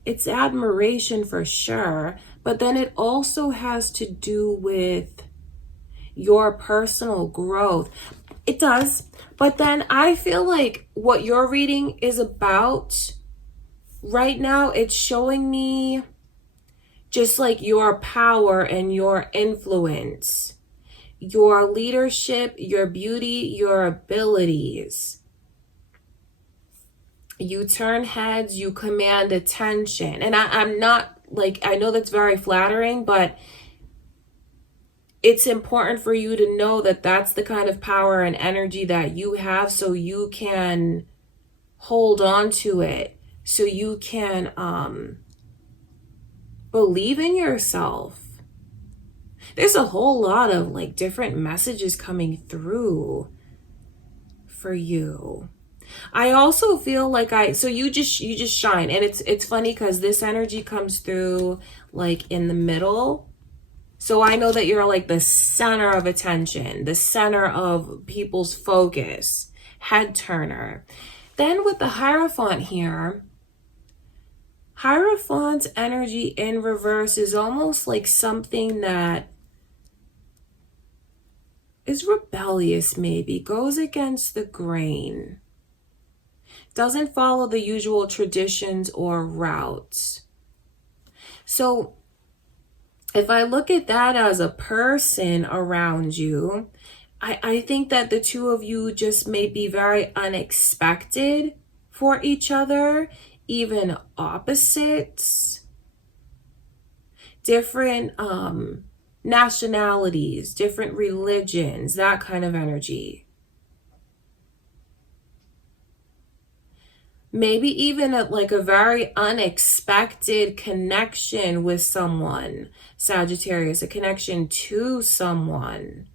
It's admiration for sure, but then it also has to do with your personal growth. It does. But then I feel like what your reading is about right now, it's showing me just like your power and your influence, your leadership, your beauty, your abilities. You turn heads, you command attention. And I'm not like, I know that's very flattering, but it's important for you to know that that's the kind of power and energy that you have, so you can hold on to it, so you can believe in yourself. There's a whole lot of like different messages coming through for you. I also feel like so you just shine, and it's funny because this energy comes through like in the middle. So I know that you're like the center of attention, the center of people's focus, head turner. Then with the Hierophant here, Hierophant's energy in reverse is almost like something that is rebellious, maybe, goes against the grain, doesn't follow the usual traditions or routes. So if I look at that as a person around you, I think that the two of you just may be very unexpected for each other, even opposites, different nationalities, different religions, that kind of energy. Maybe even like a very unexpected connection with someone, Sagittarius, a connection to someone.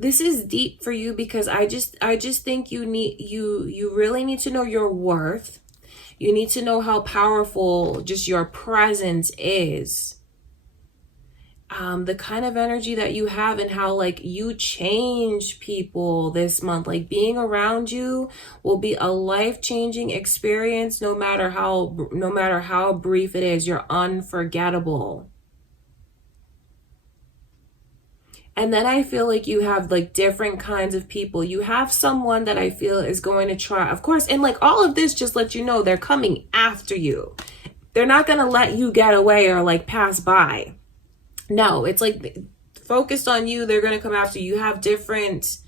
This is deep for you because I just think you really need to know your worth. You need to know how powerful just your presence is. The kind of energy that you have and how like you change people this month. Like being around you will be a life-changing experience no matter how brief it is. You're unforgettable. And then I feel like you have like different kinds of people. You have someone that I feel is going to try, of course, and like all of this just let you know they're coming after you. They're not going to let you get away or like pass by. No, it's like focused on you. They're going to come after you. You have different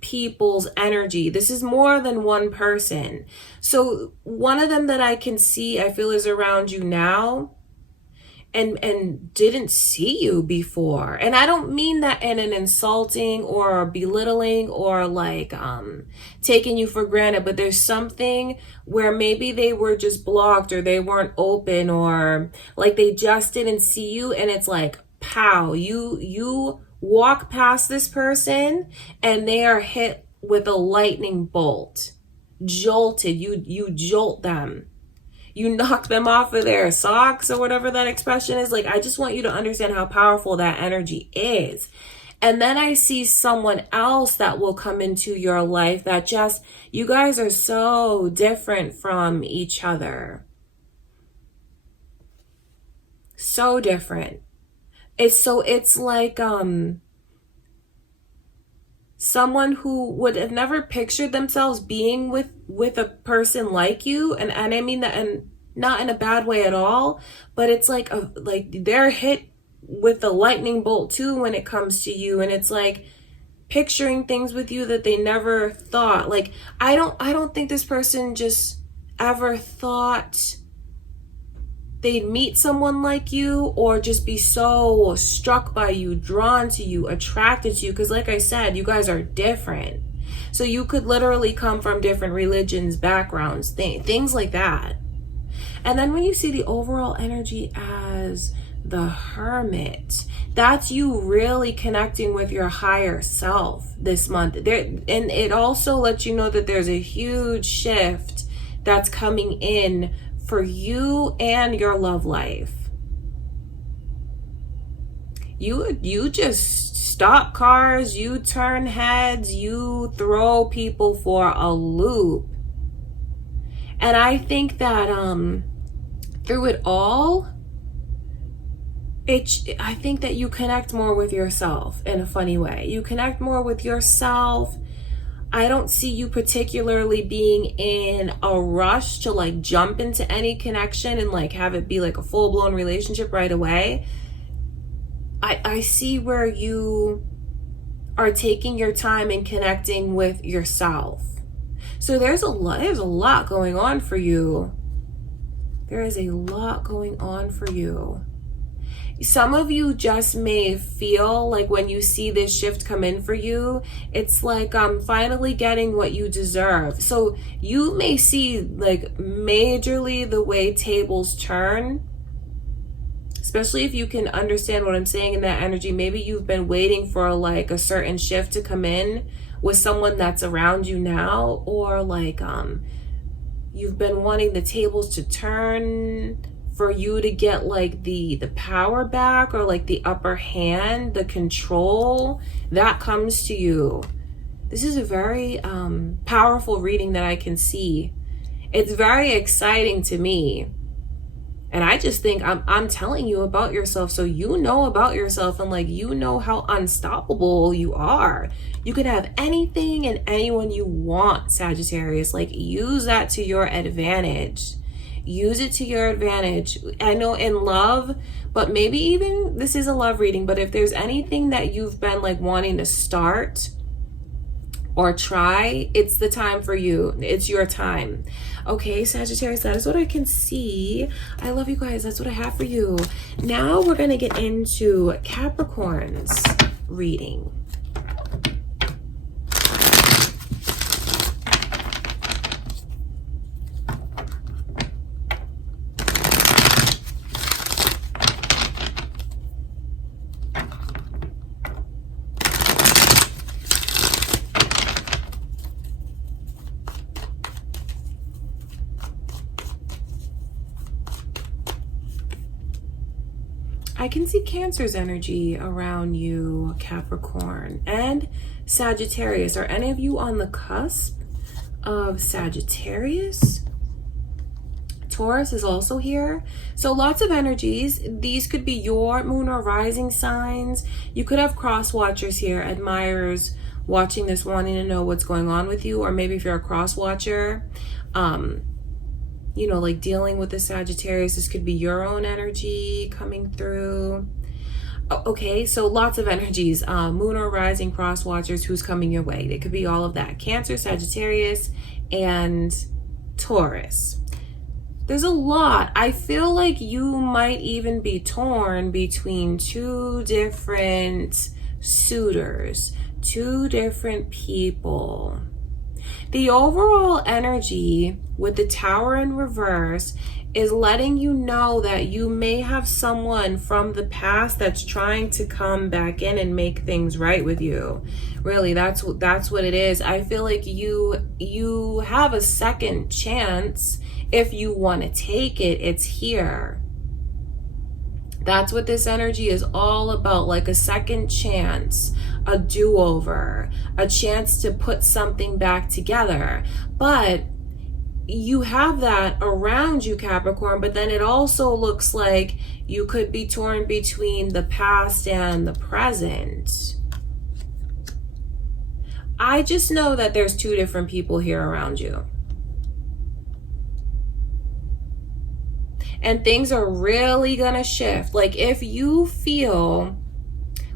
people's energy. This is more than one person. So one of them that I can see, I feel is around you now. And didn't see you before. And I don't mean that in an insulting or belittling or like taking you for granted, but there's something where maybe they were just blocked or they weren't open or like they just didn't see you, and it's like pow, you walk past this person and they are hit with a lightning bolt, jolted. You jolt them. You knock them off of their socks or whatever that expression is. Like, I just want you to understand how powerful that energy is. And then I see someone else that will come into your life that just, you guys are so different from each other. So different. It's like, someone who would have never pictured themselves being with a person like you, and I mean that, and not in a bad way at all, but it's like they're hit with the lightning bolt too when it comes to you, and it's like picturing things with you that they never thought. Like I don't think this person just ever thought they'd meet someone like you or just be so struck by you, drawn to you, attracted to you. Because like I said, you guys are different. So you could literally come from different religions, backgrounds, things like that. And then when you see the overall energy as the Hermit, that's you really connecting with your higher self this month. And it also lets you know that there's a huge shift that's coming in for you and your love life. You just stop cars, you turn heads, you throw people for a loop. And I think that through it all, I think that you connect more with yourself in a funny way. You connect more with yourself. I don't see you particularly being in a rush to like jump into any connection and like have it be like a full-blown relationship right away. I see where you are taking your time and connecting with yourself. So there's a lot going on for you. There is a lot going on for you. Some of you just may feel like when you see this shift come in for you, it's like finally getting what you deserve. So you may see like majorly the way tables turn, especially if you can understand what I'm saying in that energy. Maybe you've been waiting for like a certain shift to come in with someone that's around you now, or like you've been wanting the tables to turn for you to get like the power back, or like the upper hand, the control that comes to you. This is a very powerful reading that I can see. It's very exciting to me. And I just think I'm telling you about yourself so you know about yourself, and like, you know how unstoppable you are. You could have anything and anyone you want, Sagittarius. Like, use that to your advantage. Use it to your advantage. I know in love, but maybe even this is a love reading, but if there's anything that you've been like wanting to start or try, it's the time for you. It's your time. Okay, Sagittarius, that is what I can see. I love you guys. That's what I have for you. Now we're going to get into Capricorn's reading. I can see Cancer's energy around you, Capricorn, and Sagittarius. Are any of you on the cusp of Sagittarius? Taurus is also here. So lots of energies. These could be your moon or rising signs. You could have cross watchers here, admirers watching this, wanting to know what's going on with you. Or maybe if you're a cross watcher, you know, like dealing with the Sagittarius, this could be your own energy coming through. Okay, so lots of energies. Moon or rising, cross watchers, who's coming your way. It could be all of that. Cancer, Sagittarius, and Taurus. There's a lot. I feel like you might even be torn between two different suitors, two different people. The overall energy with the Tower in reverse is letting you know that you may have someone from the past that's trying to come back in and make things right with you. Really, that's what it is. I feel like you have a second chance if you want to take it. It's here. That's what this energy is all about, like a second chance, a do-over, a chance to put something back together. But you have that around you, Capricorn, but then it also looks like you could be torn between the past and the present. I just know that there's two different people here around you. And things are really gonna shift. Like, if you feel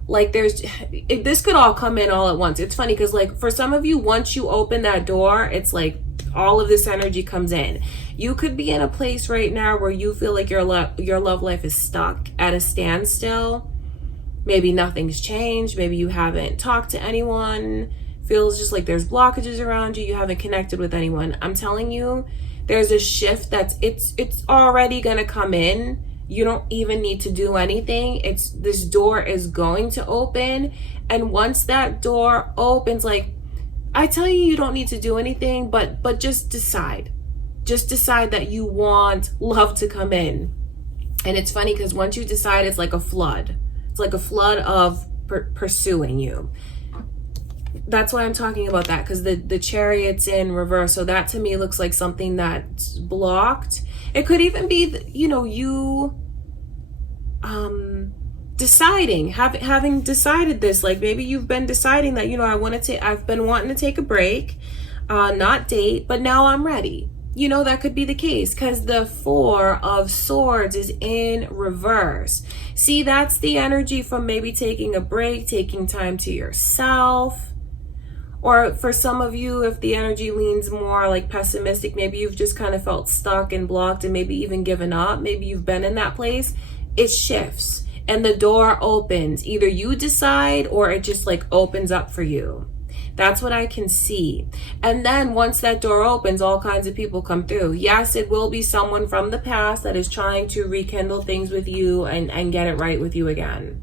like this could all come in all at once. It's funny because, like, for some of you, once you open that door, it's like all of this energy comes in. You could be in a place right now where you feel like your love life is stuck at a standstill. Maybe nothing's changed. Maybe you haven't talked to anyone. Feels just like there's blockages around you. You haven't connected with anyone. I'm telling you, there's a shift it's already gonna come in. You don't even need to do anything. This door is going to open, and once that door opens, like, I tell you, you don't need to do anything, but just decide that you want love to come in. And it's funny because once you decide, it's like a flood. It's like a flood of pursuing you. That's why I'm talking about that, because the Chariot's in reverse. So that to me looks like something that's blocked. It could even be, you know, you deciding, having decided this. Like, maybe you've been deciding that, you know, I've been wanting to take a break, not date, but now I'm ready. You know, that could be the case because the Four of Swords is in reverse. See, that's the energy from maybe taking a break, taking time to yourself. Or for some of you, if the energy leans more like pessimistic, maybe you've just kind of felt stuck and blocked and maybe even given up. Maybe you've been in that place. It shifts and the door opens. Either you decide or it just like opens up for you. That's what I can see. And then once that door opens, all kinds of people come through. Yes, it will be someone from the past that is trying to rekindle things with you and get it right with you again.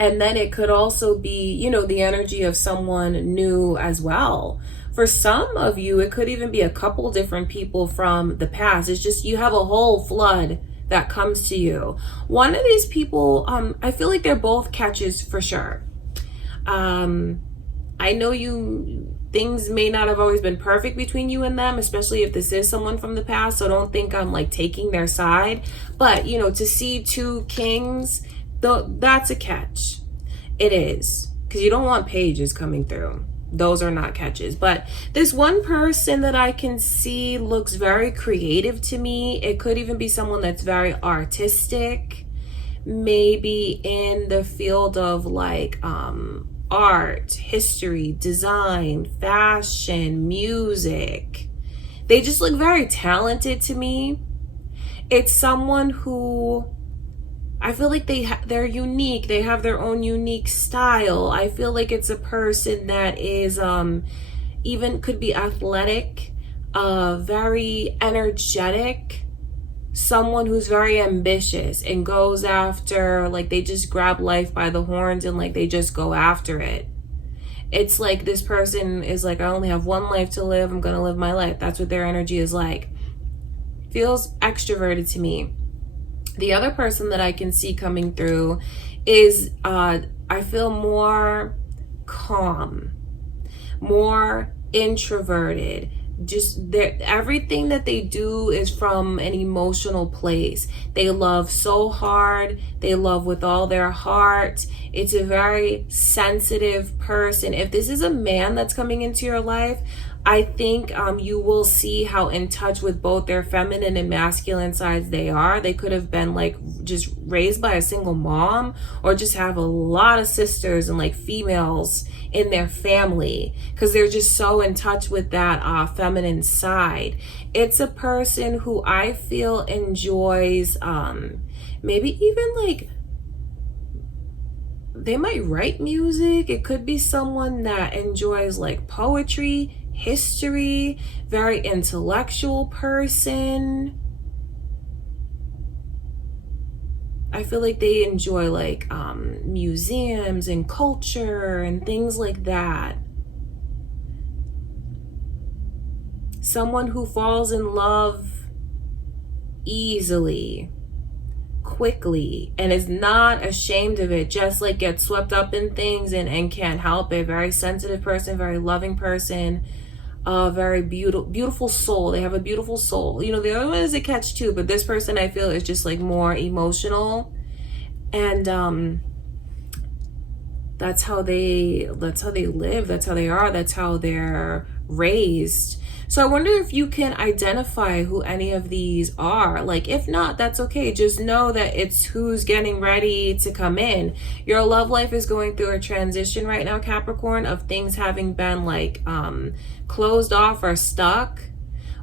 And then it could also be, you know, the energy of someone new as well. For some of you, it could even be a couple different people from the past. It's just you have a whole flood that comes to you. One of these people, I feel like they're both catches for sure. I know things may not have always been perfect between you and them, especially if this is someone from the past. So don't think I'm like taking their side. But, you know, to see two kings, that's a catch. It is. Because you don't want pages coming through. Those are not catches. But this one person that I can see looks very creative to me. It could even be someone that's very artistic. Maybe in the field of like art, history, design, fashion, music. They just look very talented to me. It's someone who I feel like they're unique. They have their own unique style. I feel like it's a person that is even could be athletic, very energetic, someone who's very ambitious and goes after, like, they just grab life by the horns and like they just go after it. It's like this person is like, I only have one life to live. I'm gonna live my life. That's what their energy is like. Feels extroverted to me. The other person that I can see coming through is I feel more calm, more introverted. Just everything that they do is from an emotional place. They love so hard. They love with all their heart. It's a very sensitive person. If this is a man that's coming into your life, I think you will see how in touch with both their feminine and masculine sides they are. They could have been like just raised by a single mom, or just have a lot of sisters and like females in their family, because they're just so in touch with that feminine side. It's a person who I feel enjoys maybe even like they might write music. It could be someone that enjoys like poetry, history, very intellectual person. I feel like they enjoy like museums and culture and things like that. Someone who falls in love easily, quickly, and is not ashamed of it, just like gets swept up in things and can't help it. Very sensitive person, very loving person, very beautiful soul. They have a beautiful soul. You know, the other one is a catch too, but this person I feel is just like more emotional, and that's how they live, that's how they are, that's how they're raised. So I wonder if you can identify who any of these are. Like, if not, that's okay. Just know that it's who's getting ready to come in. Your love life is going through a transition right now, Capricorn, of things having been like closed off or stuck,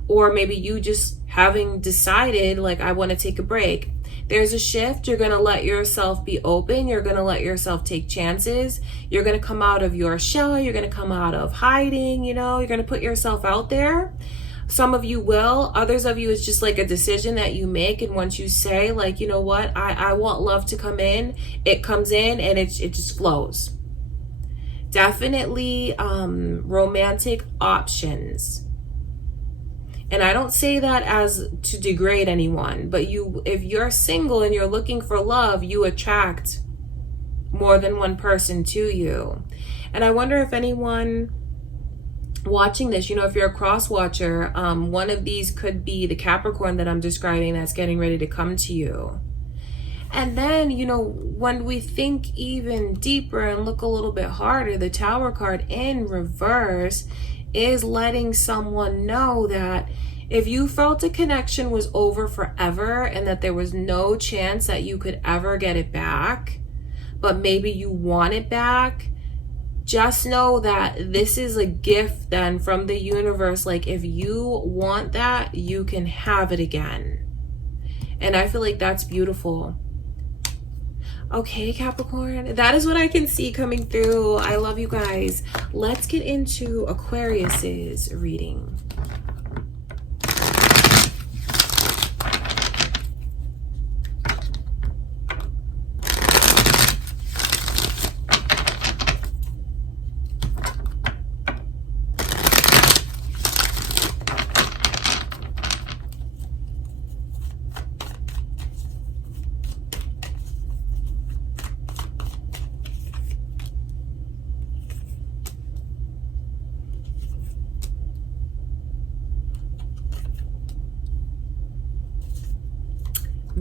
or maybe you just having decided like, I want to take a break. There's a shift. You're going to let yourself be open. You're going to let yourself take chances. You're going to come out of your shell. You're going to come out of hiding, you know, you're going to put yourself out there. Some of you will. Others of you, it's just like a decision that you make. And once you say like, you know what, I want love to come in, it comes in and it just flows. Definitely romantic options. And I don't say that as to degrade anyone, but if you're single and you're looking for love, you attract more than one person to you. And I wonder if anyone watching this, you know, if you're a cross watcher, one of these could be the Capricorn that I'm describing that's getting ready to come to you. And then, you know, when we think even deeper and look a little bit harder, the Tower card in reverse is letting someone know that if you felt a connection was over forever and that there was no chance that you could ever get it back, but maybe you want it back, just know that this is a gift then from the universe. Like, if you want that, you can have it again. And I feel like that's beautiful. Okay, Capricorn, that is what I can see coming through. I love you guys. Let's get into Aquarius's reading.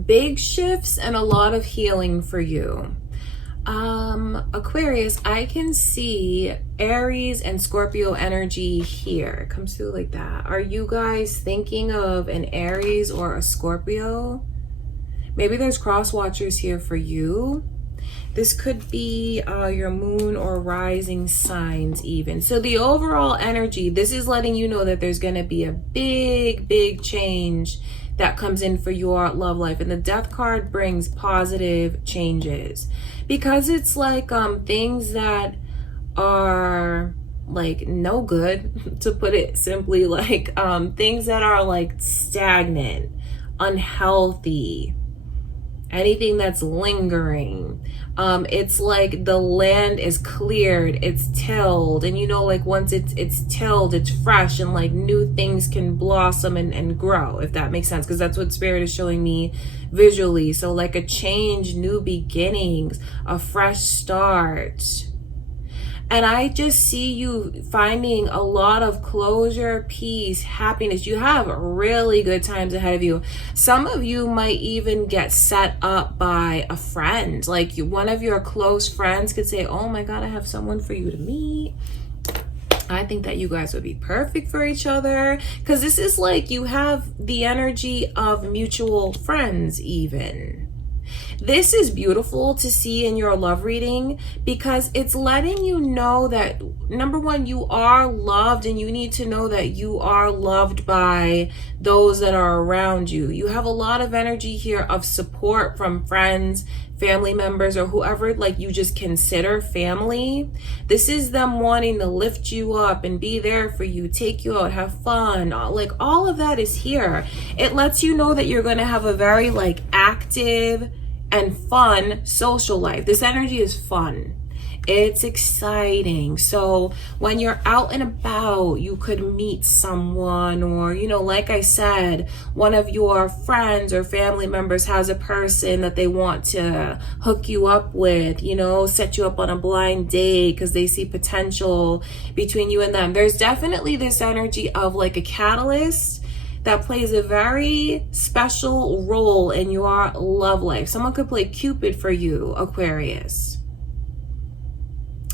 Big shifts and a lot of healing for you. Aquarius, I can see Aries and Scorpio energy here. It comes through like that. Are you guys thinking of an Aries or a Scorpio? Maybe there's cross watchers here for you. This could be your moon or rising signs even. So the overall energy, this is letting you know that there's going to be a big change that comes in for your love life. And the Death card brings positive changes. Because it's like things that are like no good, to put it simply, like things that are like stagnant, unhealthy, anything that's lingering. It's like the land is cleared, it's tilled, and you know, like once it's tilled, it's fresh, and like new things can blossom and grow, if that makes sense, because that's what Spirit is showing me visually. So like a change, new beginnings, a fresh start. And I just see you finding a lot of closure, peace, happiness. You have really good times ahead of you. Some of you might even get set up by a friend. Like one of your close friends could say, oh my God, I have someone for you to meet. I think that you guys would be perfect for each other. Because this is like you have the energy of mutual friends even. This is beautiful to see in your love reading because it's letting you know that, number one, you are loved, and you need to know that you are loved by those that are around you. You have a lot of energy here of support from friends, family members, or whoever like you just consider family. This is them wanting to lift you up and be there for you, take you out, have fun. Like all of that is here. It lets you know that you're going to have a very like active and fun social life. This energy is fun. It's exciting. So when you're out and about, you could meet someone, or, you know, like I said, one of your friends or family members has a person that they want to hook you up with, you know, set you up on a blind date because they see potential between you and them. There's definitely this energy of like a catalyst that plays a very special role in your love life. Someone could play Cupid for you, Aquarius.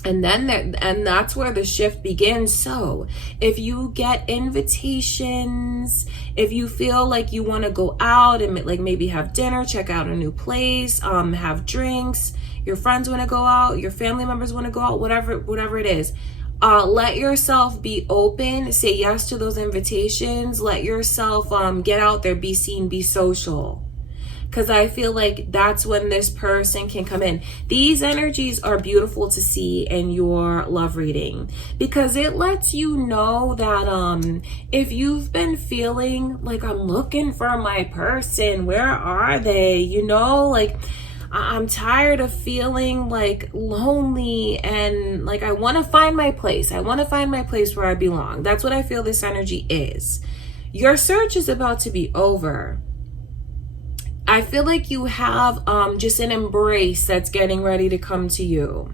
And then that's where the shift begins. So if you get invitations, if you feel like you want to go out and like maybe have dinner, check out a new place, have drinks, your friends want to go out, your family members want to go out, whatever it is, let yourself be open, say yes to those invitations, let yourself get out there, be seen, be social. Because I feel like that's when this person can come in. These energies are beautiful to see in your love reading because it lets you know that if you've been feeling like I'm looking for my person, where are they? You know, like I'm tired of feeling like lonely and like I want to find my place. I want to find my place where I belong. That's what I feel this energy is. Your search is about to be over. I feel like you have just an embrace that's getting ready to come to you.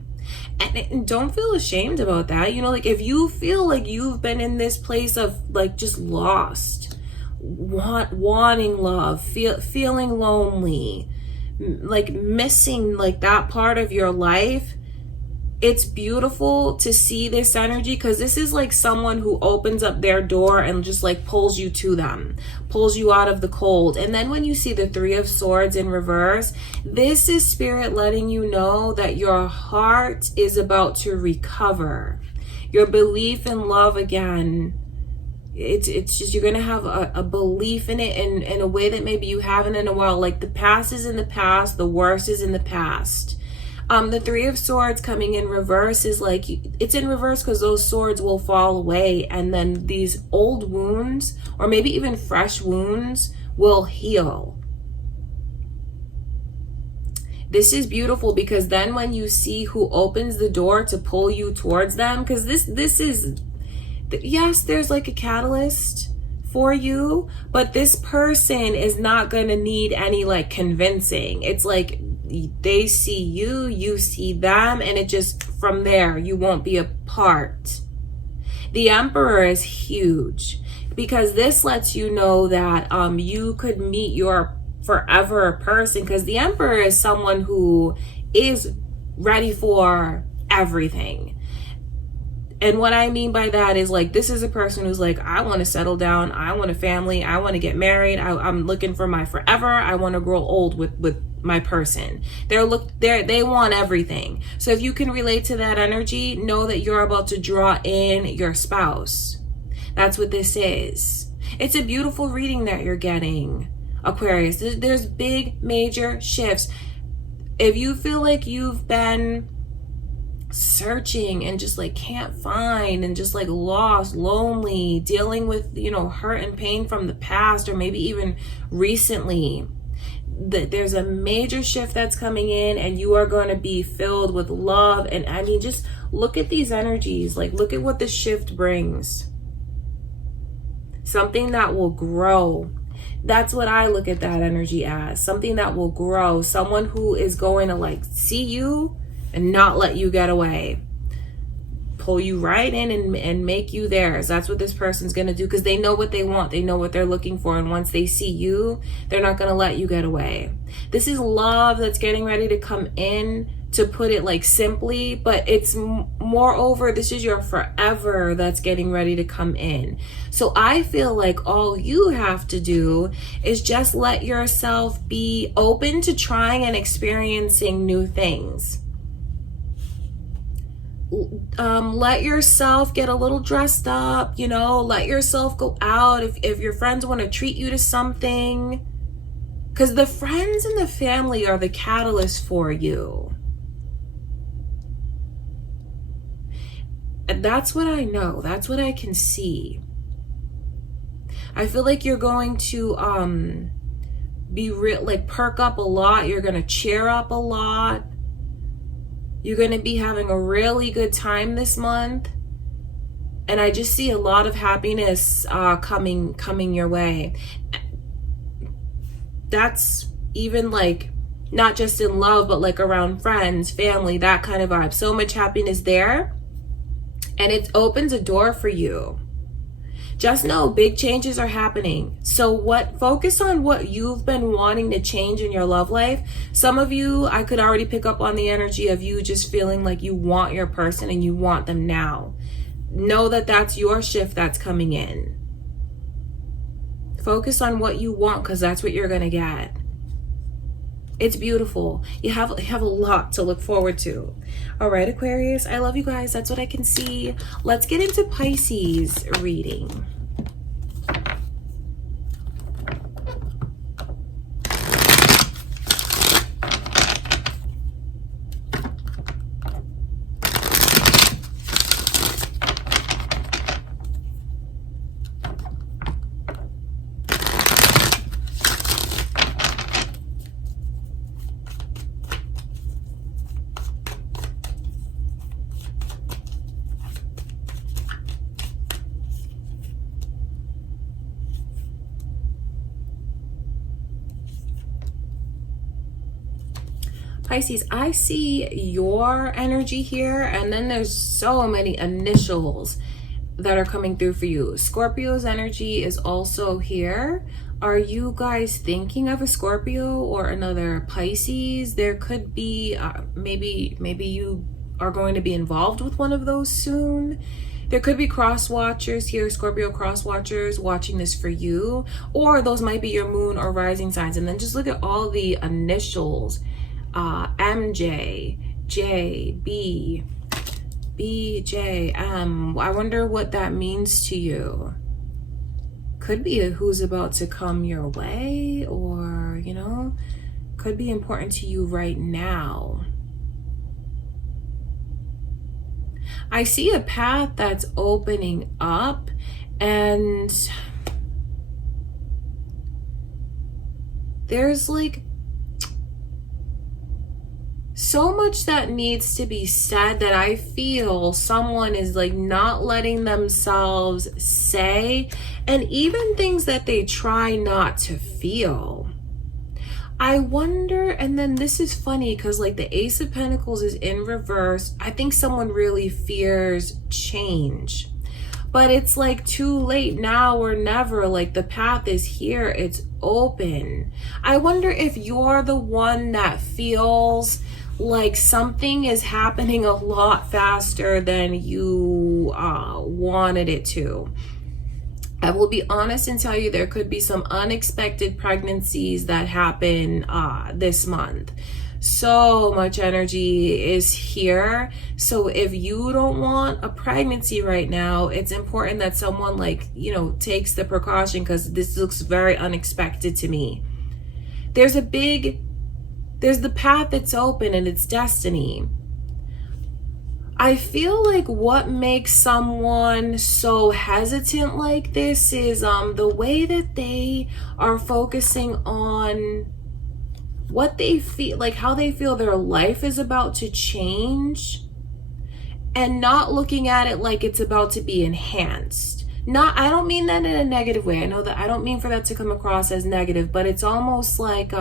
And don't feel ashamed about that. You know, like if you feel like you've been in this place of like just lost, wanting love, feeling lonely, like missing like that part of your life, it's beautiful to see this energy because this is like someone who opens up their door and just like pulls you to them, pulls you out of the cold. And then when you see the Three of Swords in reverse, this is Spirit letting you know that your heart is about to recover. Your belief in love again, it's just you're gonna have a belief in it in a way that maybe you haven't in a while. Like the past is in the past, the worst is in the past. The Three of Swords coming in reverse is like, it's in reverse because those swords will fall away, and then these old wounds or maybe even fresh wounds will heal. This is beautiful because then when you see who opens the door to pull you towards them, because this is, yes, there's like a catalyst for you, but this person is not going to need any like convincing. It's like they see you, you see them, and it just, from there, you won't be apart. The Emperor is huge because this lets you know that you could meet your forever person, because the Emperor is someone who is ready for everything. And what I mean by that is like, this is a person who's like, I want to settle down, I want a family, I want to get married, I'm looking for my forever, I want to grow old with my person. They want everything. So if you can relate to that energy, know that you're about to draw in your spouse. That's what this is. It's a beautiful reading that you're getting, Aquarius. There's big major shifts. If you feel like you've been searching and just like can't find, and just like lost, lonely, dealing with, you know, hurt and pain from the past, or maybe even recently, that there's a major shift that's coming in, and you are going to be filled with love. And I mean, just look at these energies, like look at what the shift brings. Something that will grow. That's what I look at that energy as. Something that will grow. Someone who is going to like see you and not let you get away. Pull you right in and make you theirs. That's what this person's going to do, because they know what they want. They know what they're looking for. And once they see you, they're not going to let you get away. This is love that's getting ready to come in, to put it like simply, but it's moreover, this is your forever that's getting ready to come in. So I feel like all you have to do is just let yourself be open to trying and experiencing new things. Let yourself get a little dressed up, you know, let yourself go out if your friends want to treat you to something, because the friends and the family are the catalyst for you. And that's what I know. That's what I can see. I feel like you're going to be like perk up a lot. You're going to cheer up a lot. You're going to be having a really good time this month. And I just see a lot of happiness coming your way. That's even like not just in love, but like around friends, family, that kind of vibe. So much happiness there. And it opens a door for you. Just know big changes are happening. So focus on what you've been wanting to change in your love life. Some of you, I could already pick up on the energy of you just feeling like you want your person and you want them now. Know that that's your shift that's coming in. Focus on what you want, because that's what you're going to get. It's beautiful. You have a lot to look forward to. All right, Aquarius, I love you guys. That's what I can see. Let's get into Pisces reading. Pisces, I see your energy here, and then there's so many initials that are coming through for you. Scorpio's energy is also here. Are you guys thinking of a Scorpio or another Pisces? There could be, maybe you are going to be involved with one of those soon. There could be cross watchers here, Scorpio cross watchers watching this for you, or those might be your moon or rising signs. And then just look at all the initials. MJ, J, B, B, J, M. I wonder what that means to you. Could be who's about to come your way, or, you know, could be important to you right now. I see a path that's opening up, and there's like so much that needs to be said that I feel someone is like not letting themselves say, and even things that they try not to feel. I wonder, and then this is funny because like the Ace of Pentacles is in reverse. I think someone really fears change. but it's like too late now or never. Like the path is here, it's open. I wonder if you're the one that feels like something is happening a lot faster than you wanted it to. I will be honest and tell you there could be some unexpected pregnancies that happen this month. So much energy is here. So if you don't want a pregnancy right now, it's important that someone, like, you know, takes the precaution, because this looks very unexpected to me. There's the path that's open and it's destiny. I feel like what makes someone so hesitant like this is the way that they are focusing on what they feel, like how they feel their life is about to change, and not looking at it like it's about to be enhanced. I don't mean that in a negative way. I know that I don't mean for that to come across as negative, but it's almost like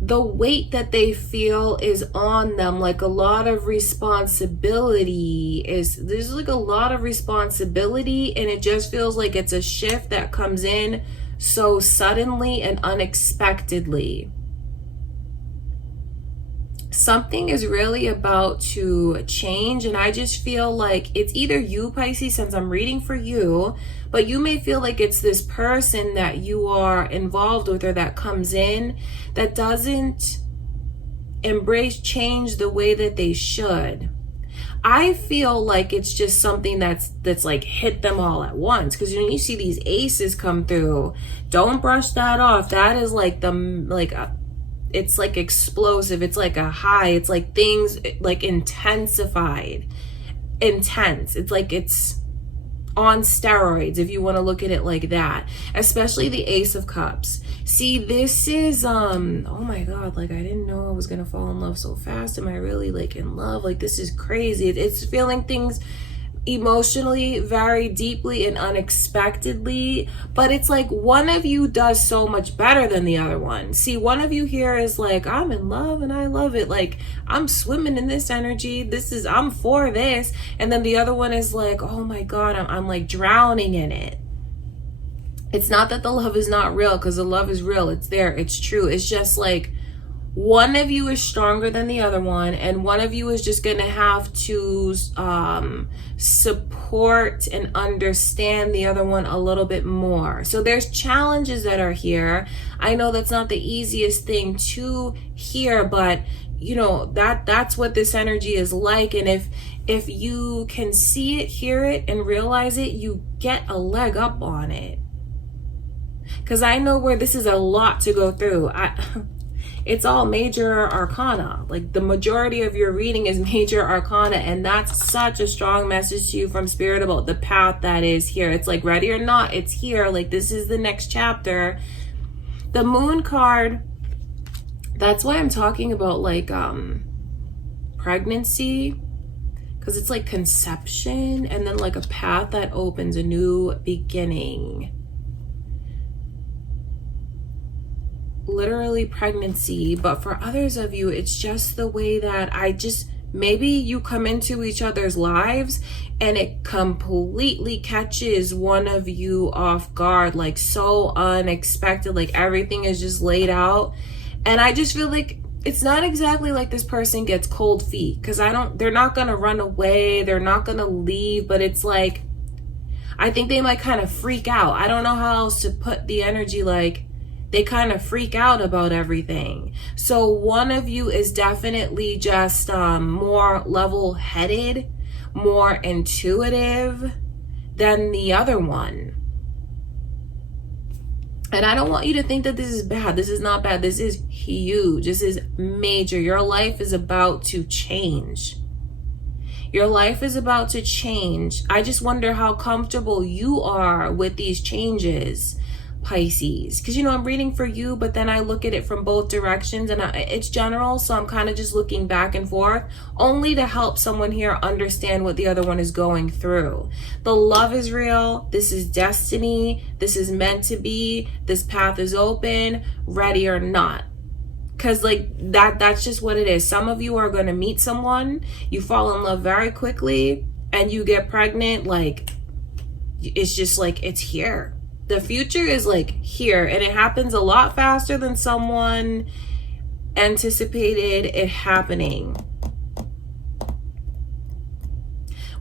the weight that they feel is on them, like a lot of responsibility there's like a lot of responsibility, and it just feels like it's a shift that comes in so suddenly and unexpectedly. Something is really about to change, and I just feel like it's either you, Pisces, since I'm reading for you, but you may feel like it's this person that you are involved with or that comes in that doesn't embrace change the way that they should. I feel like it's just something that's like hit them all at once, because when you see these aces come through, don't brush that off. That is like it's like explosive. It's like a high. It's like things like intensified, intense. It's like it's on steroids, if you want to look at it like that, especially the Ace of Cups. See, this is oh my god, like I didn't know I was gonna fall in love so fast. Am I really like in love? Like this is crazy. It's feeling things emotionally very deeply and unexpectedly, but it's like one of you does so much better than the other one. See, one of you here is like, I'm in love and I love it, like I'm swimming in this energy, I'm for this, and then the other one is like, oh my god, I'm like drowning in it. It's not that the love is not real, because the love is real, it's there, it's true. It's just like one of you is stronger than the other one, and one of you is just going to have to support and understand the other one a little bit more. So there's challenges that are here. I know that's not the easiest thing to hear, but you know, that's what this energy is like. And if you can see it, hear it, and realize it, you get a leg up on it. Because I know where this is a lot to go through. It's all major arcana. Like the majority of your reading is major arcana, and that's such a strong message to you from Spirit about the path that is here. It's like, ready or not, it's here. Like this is the next chapter. The Moon card, that's why I'm talking about like pregnancy, because it's like conception and then like a path that opens, a new beginning. Literally pregnancy, but for others of you, it's just the way that maybe you come into each other's lives and it completely catches one of you off guard, like so unexpected, like everything is just laid out. And I just feel like it's not exactly like this person gets cold feet, because they're not gonna run away, they're not gonna leave, but it's like, I think they might kind of freak out. I don't know how else to put the energy, like they kind of freak out about everything. So one of you is definitely just more level-headed, more intuitive than the other one. And I don't want you to think that this is bad. This is not bad. This is huge. This is major. Your life is about to change. Your life is about to change. I just wonder how comfortable you are with these changes, Pisces, because you know I'm reading for you, but then I look at it from both directions, and it's general, so I'm kind of just looking back and forth only to help someone here understand what the other one is going through. The love is real. This is destiny. This is meant to be. This path is open, ready or not. Because like that's just what it is. Some of you are going to meet someone, you fall in love very quickly, and you get pregnant, like, it's just like, it's here. The future is like here, and it happens a lot faster than someone anticipated it happening.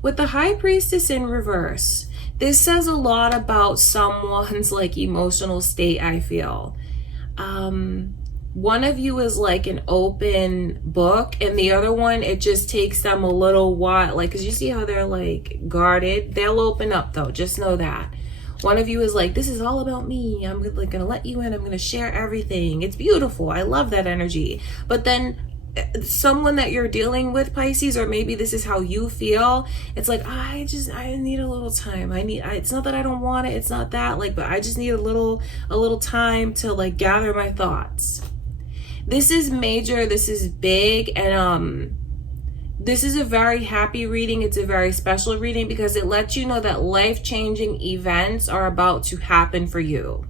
With the High Priestess in reverse, this says a lot about someone's like emotional state, I feel. One of you is like an open book, and the other one, it just takes them a little while, like, because you see how they're like guarded. They'll open up though, just know that. One of you is like, this is all about me, I'm like gonna let you in, I'm gonna share everything. It's beautiful, I love that energy. But then someone that you're dealing with, Pisces, or maybe this is how you feel, it's like, I need a little time. It's not that I don't want it, it's not that, like, but I just need a little time to like gather my thoughts. This is major, this is big, and this is a very happy reading. It's a very special reading because it lets you know that life-changing events are about to happen for you.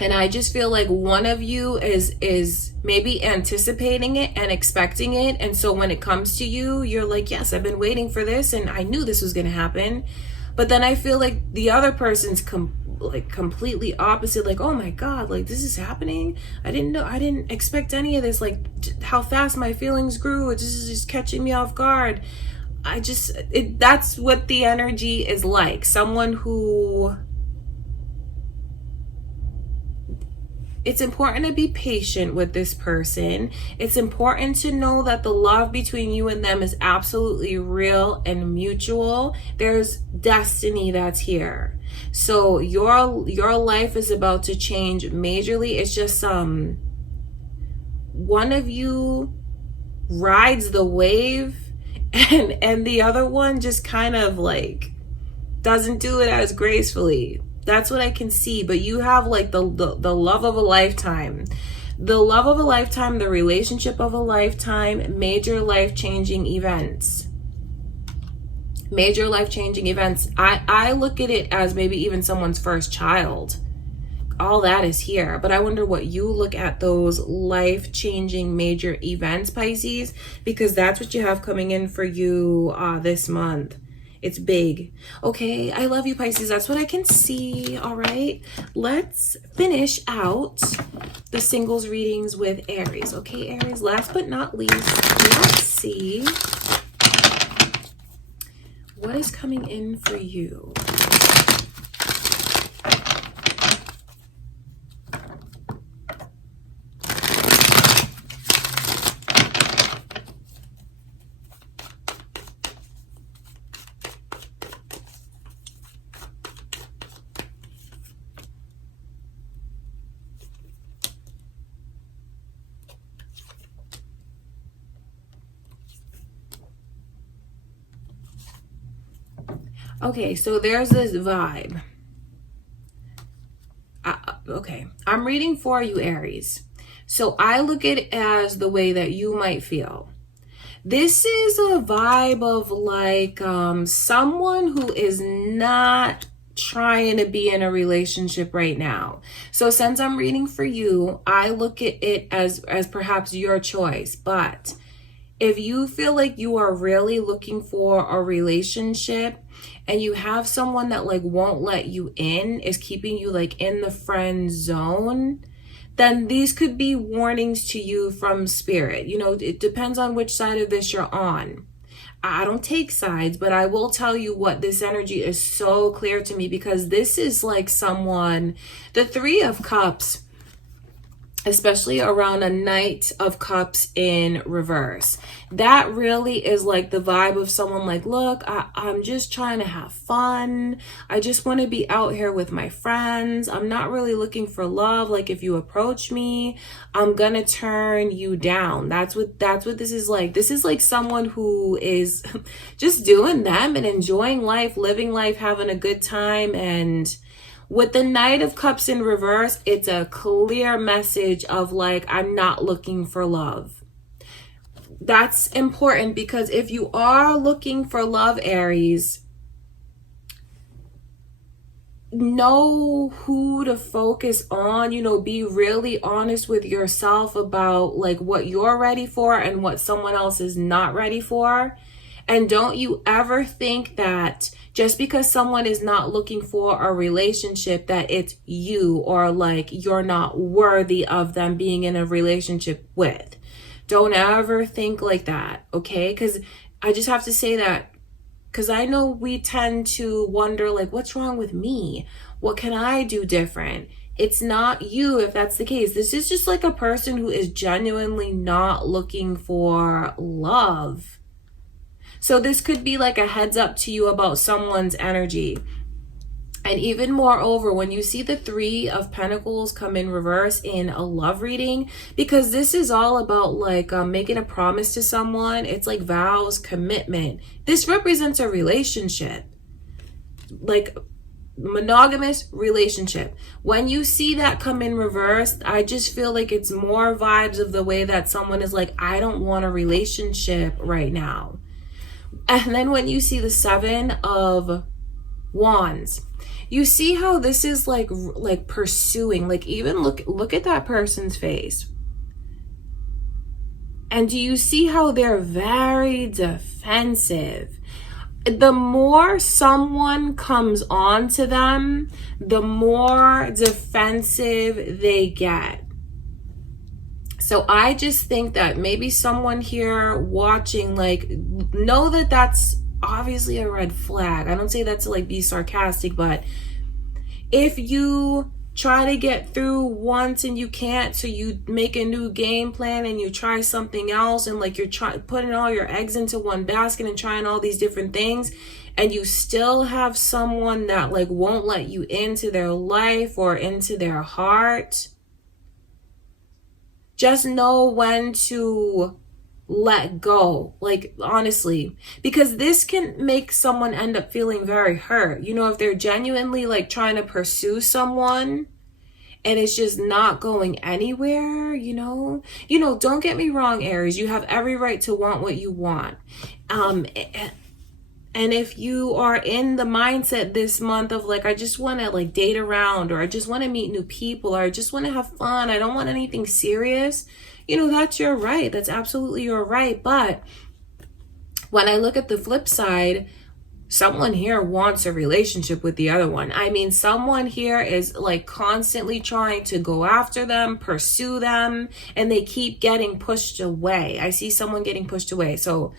And I just feel like one of you is maybe anticipating it and expecting it. And so when it comes to you, you're like, yes, I've been waiting for this and I knew this was going to happen. But then I feel like the other person's completely opposite. Like, oh my God, like this is happening. I didn't expect any of this. Like how fast my feelings grew. It just is just catching me off guard. That's what the energy is like. Someone who... It's important to be patient with this person. It's important to know that the love between you and them is absolutely real and mutual. There's destiny that's here. So your life is about to change majorly. It's just one of you rides the wave and the other one just kind of like doesn't do it as gracefully. That's what I can see. But you have like the love of a lifetime. The love of a lifetime, the relationship of a lifetime, major life-changing events. Major life-changing events. I look at it as maybe even someone's first child. All that is here. But I wonder what you look at those life-changing major events, Pisces, because that's what you have coming in for you this month. It's big. Okay, I love you, Pisces. That's what I can see. All right, let's finish out the singles readings with Aries. Okay, Aries, last but not least, let's see what is coming in for you. Okay, so there's this vibe. Okay, I'm reading for you, Aries. So I look at it as the way that you might feel. This is a vibe of like someone who is not trying to be in a relationship right now. So since I'm reading for you, I look at it as perhaps your choice. But if you feel like you are really looking for a relationship and you have someone that like won't let you in, is keeping you like in the friend zone, then these could be warnings to you from spirit. You know, it depends on which side of this you're on. I don't take sides, but I will tell you what this energy is so clear to me, because this is like someone, the Three of Cups, especially around a Knight of Cups in reverse. That really is like the vibe of someone like, look, I'm just trying to have fun. I just want to be out here with my friends. I'm not really looking for love. Like if you approach me, I'm gonna turn you down. That's what this is like. This is like someone who is just doing them and enjoying life, living life, having a good time. And with the Knight of Cups in reverse, it's a clear message of like, I'm not looking for love. That's important, because if you are looking for love, Aries, know who to focus on, you know, be really honest with yourself about like what you're ready for and what someone else is not ready for. And don't you ever think that just because someone is not looking for a relationship that it's you, or like you're not worthy of them being in a relationship with. Don't ever think like that, okay? Because I just have to say that because I know we tend to wonder like, what's wrong with me? What can I do different? It's not you if that's the case. This is just like a person who is genuinely not looking for love. So this could be like a heads up to you about someone's energy. And even moreover, when you see the 3 of Pentacles come in reverse in a love reading, because this is all about like making a promise to someone. It's like vows, commitment. This represents a relationship, like monogamous relationship. When you see that come in reverse, I just feel like it's more vibes of the way that someone is like, I don't want a relationship right now. And then when you see the 7 of Wands, you see how this is like pursuing, like even look at that person's face. And do you see how they're very defensive? The more someone comes on to them, the more defensive they get. So I just think that maybe someone here watching, like, know that that's obviously a red flag. I don't say that to like be sarcastic, but if you try to get through once and you can't, so you make a new game plan and you try something else, and like you're putting all your eggs into one basket and trying all these different things, and you still have someone that like won't let you into their life or into their heart, just know when to let go, like honestly, because this can make someone end up feeling very hurt. You know, if they're genuinely like trying to pursue someone and it's just not going anywhere, you know, don't get me wrong, Aries, you have every right to want what you want. And if you are in the mindset this month of like, I just want to like date around, or I just want to meet new people, or I just want to have fun, I don't want anything serious, you know, that's your right. That's absolutely your right. But when I look at the flip side, someone here wants a relationship with the other one. I mean, someone here is like constantly trying to go after them, pursue them, and they keep getting pushed away. I see someone getting pushed away. So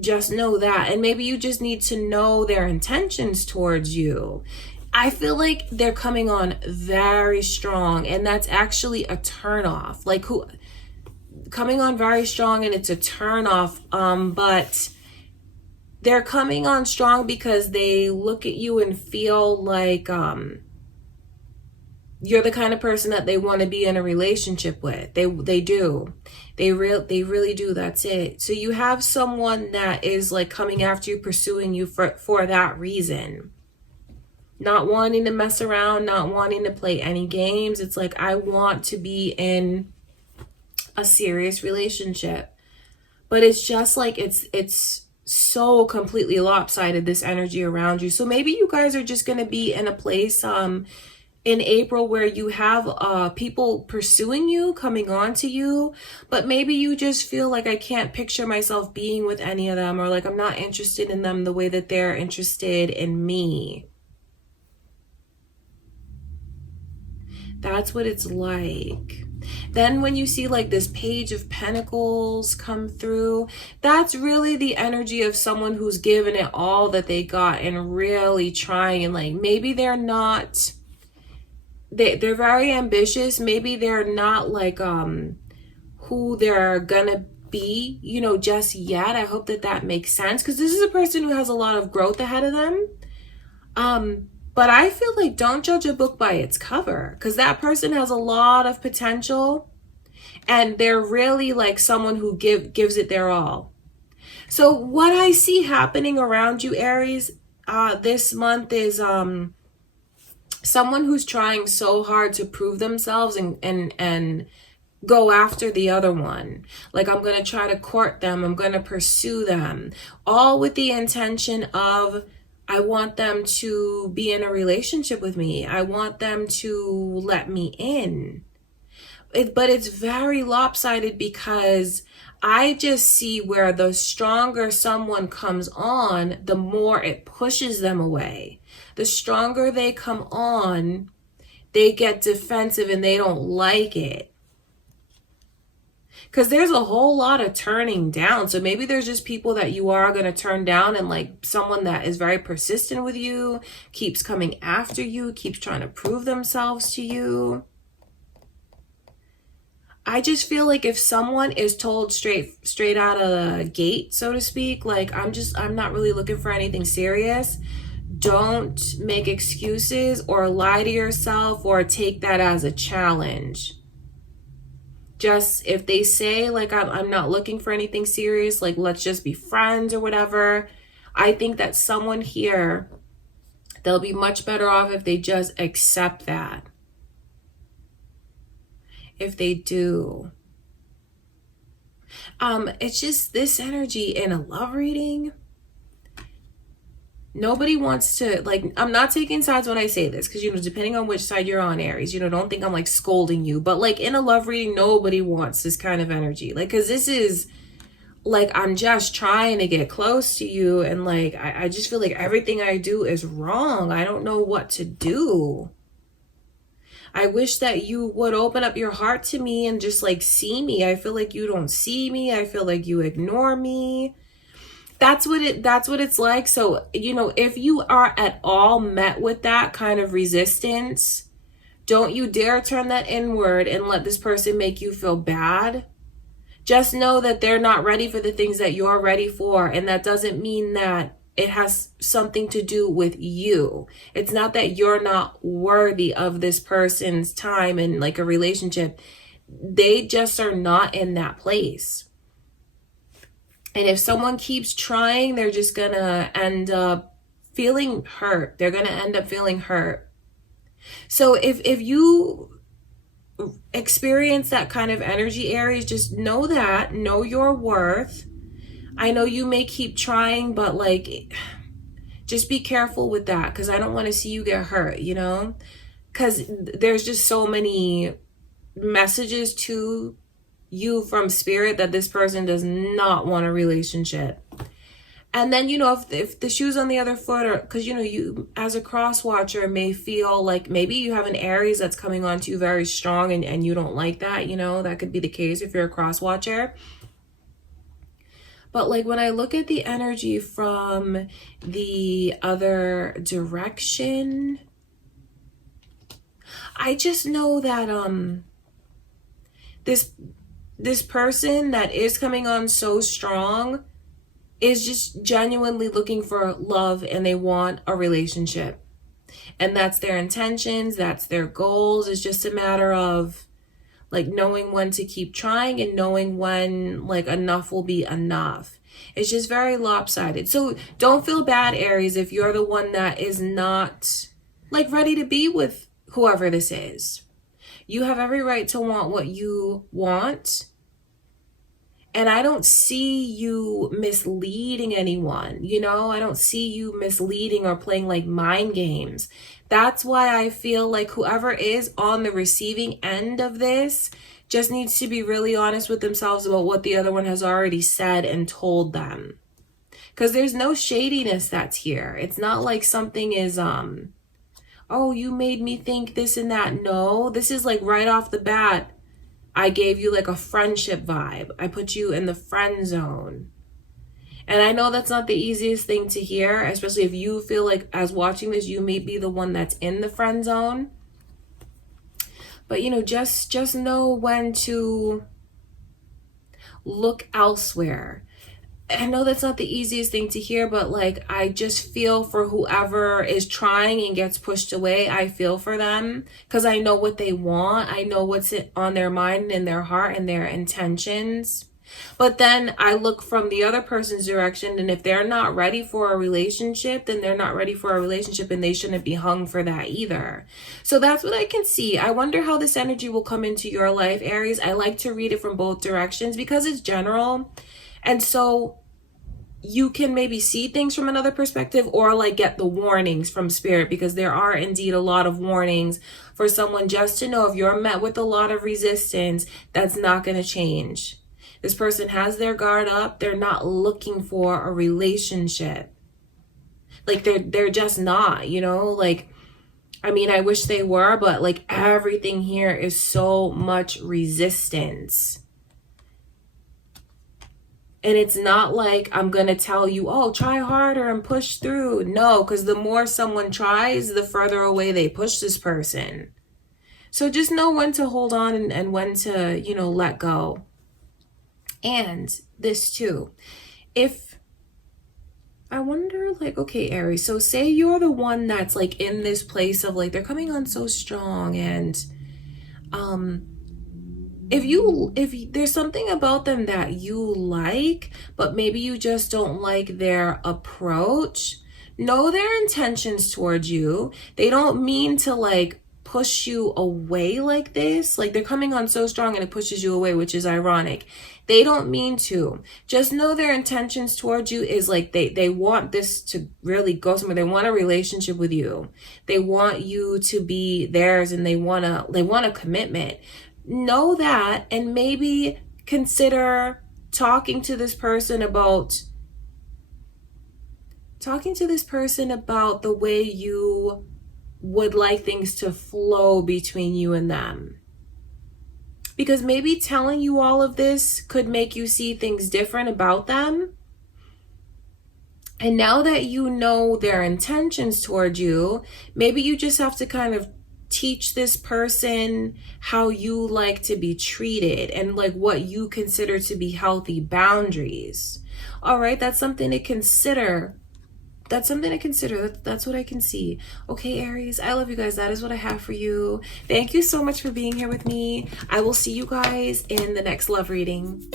just know that. And maybe you just need to know their intentions towards you. I feel like they're coming on very strong, and that's actually a turnoff. Like coming on very strong, and it's a turnoff. But they're coming on strong because they look at you and feel like you're the kind of person that they want to be in a relationship with. They do. They really do. That's it. So you have someone that is like coming after you, pursuing you for that reason. Not wanting to mess around, not wanting to play any games. It's like, I want to be in a serious relationship. But it's just like, it's so completely lopsided, this energy around you. So maybe you guys are just going to be in a place in April where you have people pursuing you, coming on to you, but maybe you just feel like, I can't picture myself being with any of them, or like I'm not interested in them the way that they're interested in me. That's what it's like. Then when you see like this Page of Pentacles come through, that's really the energy of someone who's given it all that they got and really trying. And like, maybe they're not, they're very ambitious. Maybe they're not like who they're gonna be, you know, just yet. I hope that makes sense, because this is a person who has a lot of growth ahead of them. But I feel like, don't judge a book by its cover, because that person has a lot of potential, and they're really like someone who gives it their all. So what I see happening around you, Aries, this month is someone who's trying so hard to prove themselves and go after the other one. Like, I'm going to try to court them, I'm going to pursue them, all with the intention of I want them to be in a relationship with me. I want them to let me in. But it's very lopsided because I just see where the stronger someone comes on, the more it pushes them away. The stronger they come on, they get defensive and they don't like it. Because there's a whole lot of turning down. So maybe there's just people that you are going to turn down, and like someone that is very persistent with you, keeps coming after you, keeps trying to prove themselves to you. I just feel like if someone is told straight out of the gate, so to speak, like I'm not really looking for anything serious, don't make excuses or lie to yourself or take that as a challenge. Just if they say like I'm not looking for anything serious, like let's just be friends or whatever, I think that someone here, they'll be much better off if they just accept that. If they do. It's just this energy in a love reading. Nobody wants to, like, I'm not taking sides when I say this, because, you know, depending on which side you're on, Aries, you know, don't think I'm like scolding you, but like in a love reading, nobody wants this kind of energy. Like, because this is like, I'm just trying to get close to you, and like, I just feel like everything I do is wrong. I don't know what to do. I wish that you would open up your heart to me and just like see me. I feel like you don't see me. I feel like you ignore me. That's what it's like. So, you know, if you are at all met with that kind of resistance, don't you dare turn that inward and let this person make you feel bad. Just know that they're not ready for the things that you're ready for, and that doesn't mean that it has something to do with you. It's not that you're not worthy of this person's time in like a relationship. They just are not in that place. And if someone keeps trying, they're just gonna end up feeling hurt. They're gonna end up feeling hurt. So if you experience that kind of energy, Aries, just know your worth. I know you may keep trying, but like, just be careful with that, because I don't want to see you get hurt, you know, because there's just so many messages to you from spirit that this person does not want a relationship. And then, you know, if the shoe's on the other foot, or because, you know, you as a cross watcher may feel like maybe you have an Aries that's coming on to you very strong, and you don't like that, you know, that could be the case if you're a cross watcher. But like when I look at the energy from the other direction, I just know that this person that is coming on so strong is just genuinely looking for love, and they want a relationship. And that's their intentions, that's their goals. It's just a matter of like knowing when to keep trying and knowing when like enough will be enough. It's just very lopsided. So don't feel bad, Aries, if you're the one that is not like ready to be with whoever this is. You have every right to want what you want. And I don't see you misleading anyone, you know? I don't see you misleading or playing like mind games. That's why I feel like whoever is on the receiving end of this just needs to be really honest with themselves about what the other one has already said and told them. Because there's no shadiness that's here. It's not like something is, oh, you made me think this and that. No, this is like right off the bat. I gave you like a friendship vibe. I put you in the friend zone. And I know that's not the easiest thing to hear, especially if you feel like as watching this, you may be the one that's in the friend zone. But, you know, just know when to look elsewhere. I know that's not the easiest thing to hear, but like, I just feel for whoever is trying and gets pushed away. I feel for them because I know what they want. I know what's on their mind and their heart and their intentions. But then I look from the other person's direction, and if they're not ready for a relationship, then they're not ready for a relationship, and they shouldn't be hung for that either. So that's what I can see. I wonder how this energy will come into your life, Aries. I like to read it from both directions because it's general. And so you can maybe see things from another perspective, or like get the warnings from spirit, because there are indeed a lot of warnings for someone just to know if you're met with a lot of resistance, that's not going to change. This person has their guard up. They're not looking for a relationship. Like they're just not, you know, like, I mean, I wish they were, but like everything here is so much resistance. And it's not like I'm going to tell you, oh, try harder and push through. No, because the more someone tries, the further away they push this person. So just know when to hold on and when to, you know, let go. And this too, if I wonder, like, okay, Aries, so say you're the one that's like in this place of like, they're coming on so strong, and if there's something about them that you like, but maybe you just don't like their approach, know their intentions towards you. They don't mean to like push you away like this. Like they're coming on so strong and it pushes you away, which is ironic. They don't mean to. Just know their intentions towards you is like they want this to really go somewhere. They want a relationship with you. They want you to be theirs, and they want a commitment. Know that, and maybe consider talking to this person about the way you would like things to flow between you and them. Because maybe telling you all of this could make you see things different about them. And now that you know their intentions toward you, maybe you just have to kind of teach this person how you like to be treated, and like what you consider to be healthy boundaries. All right, that's something to consider. That's what I can see. Okay, Aries, I love you guys. That is what I have for you. Thank you so much for being here with me. I will see you guys in the next love reading.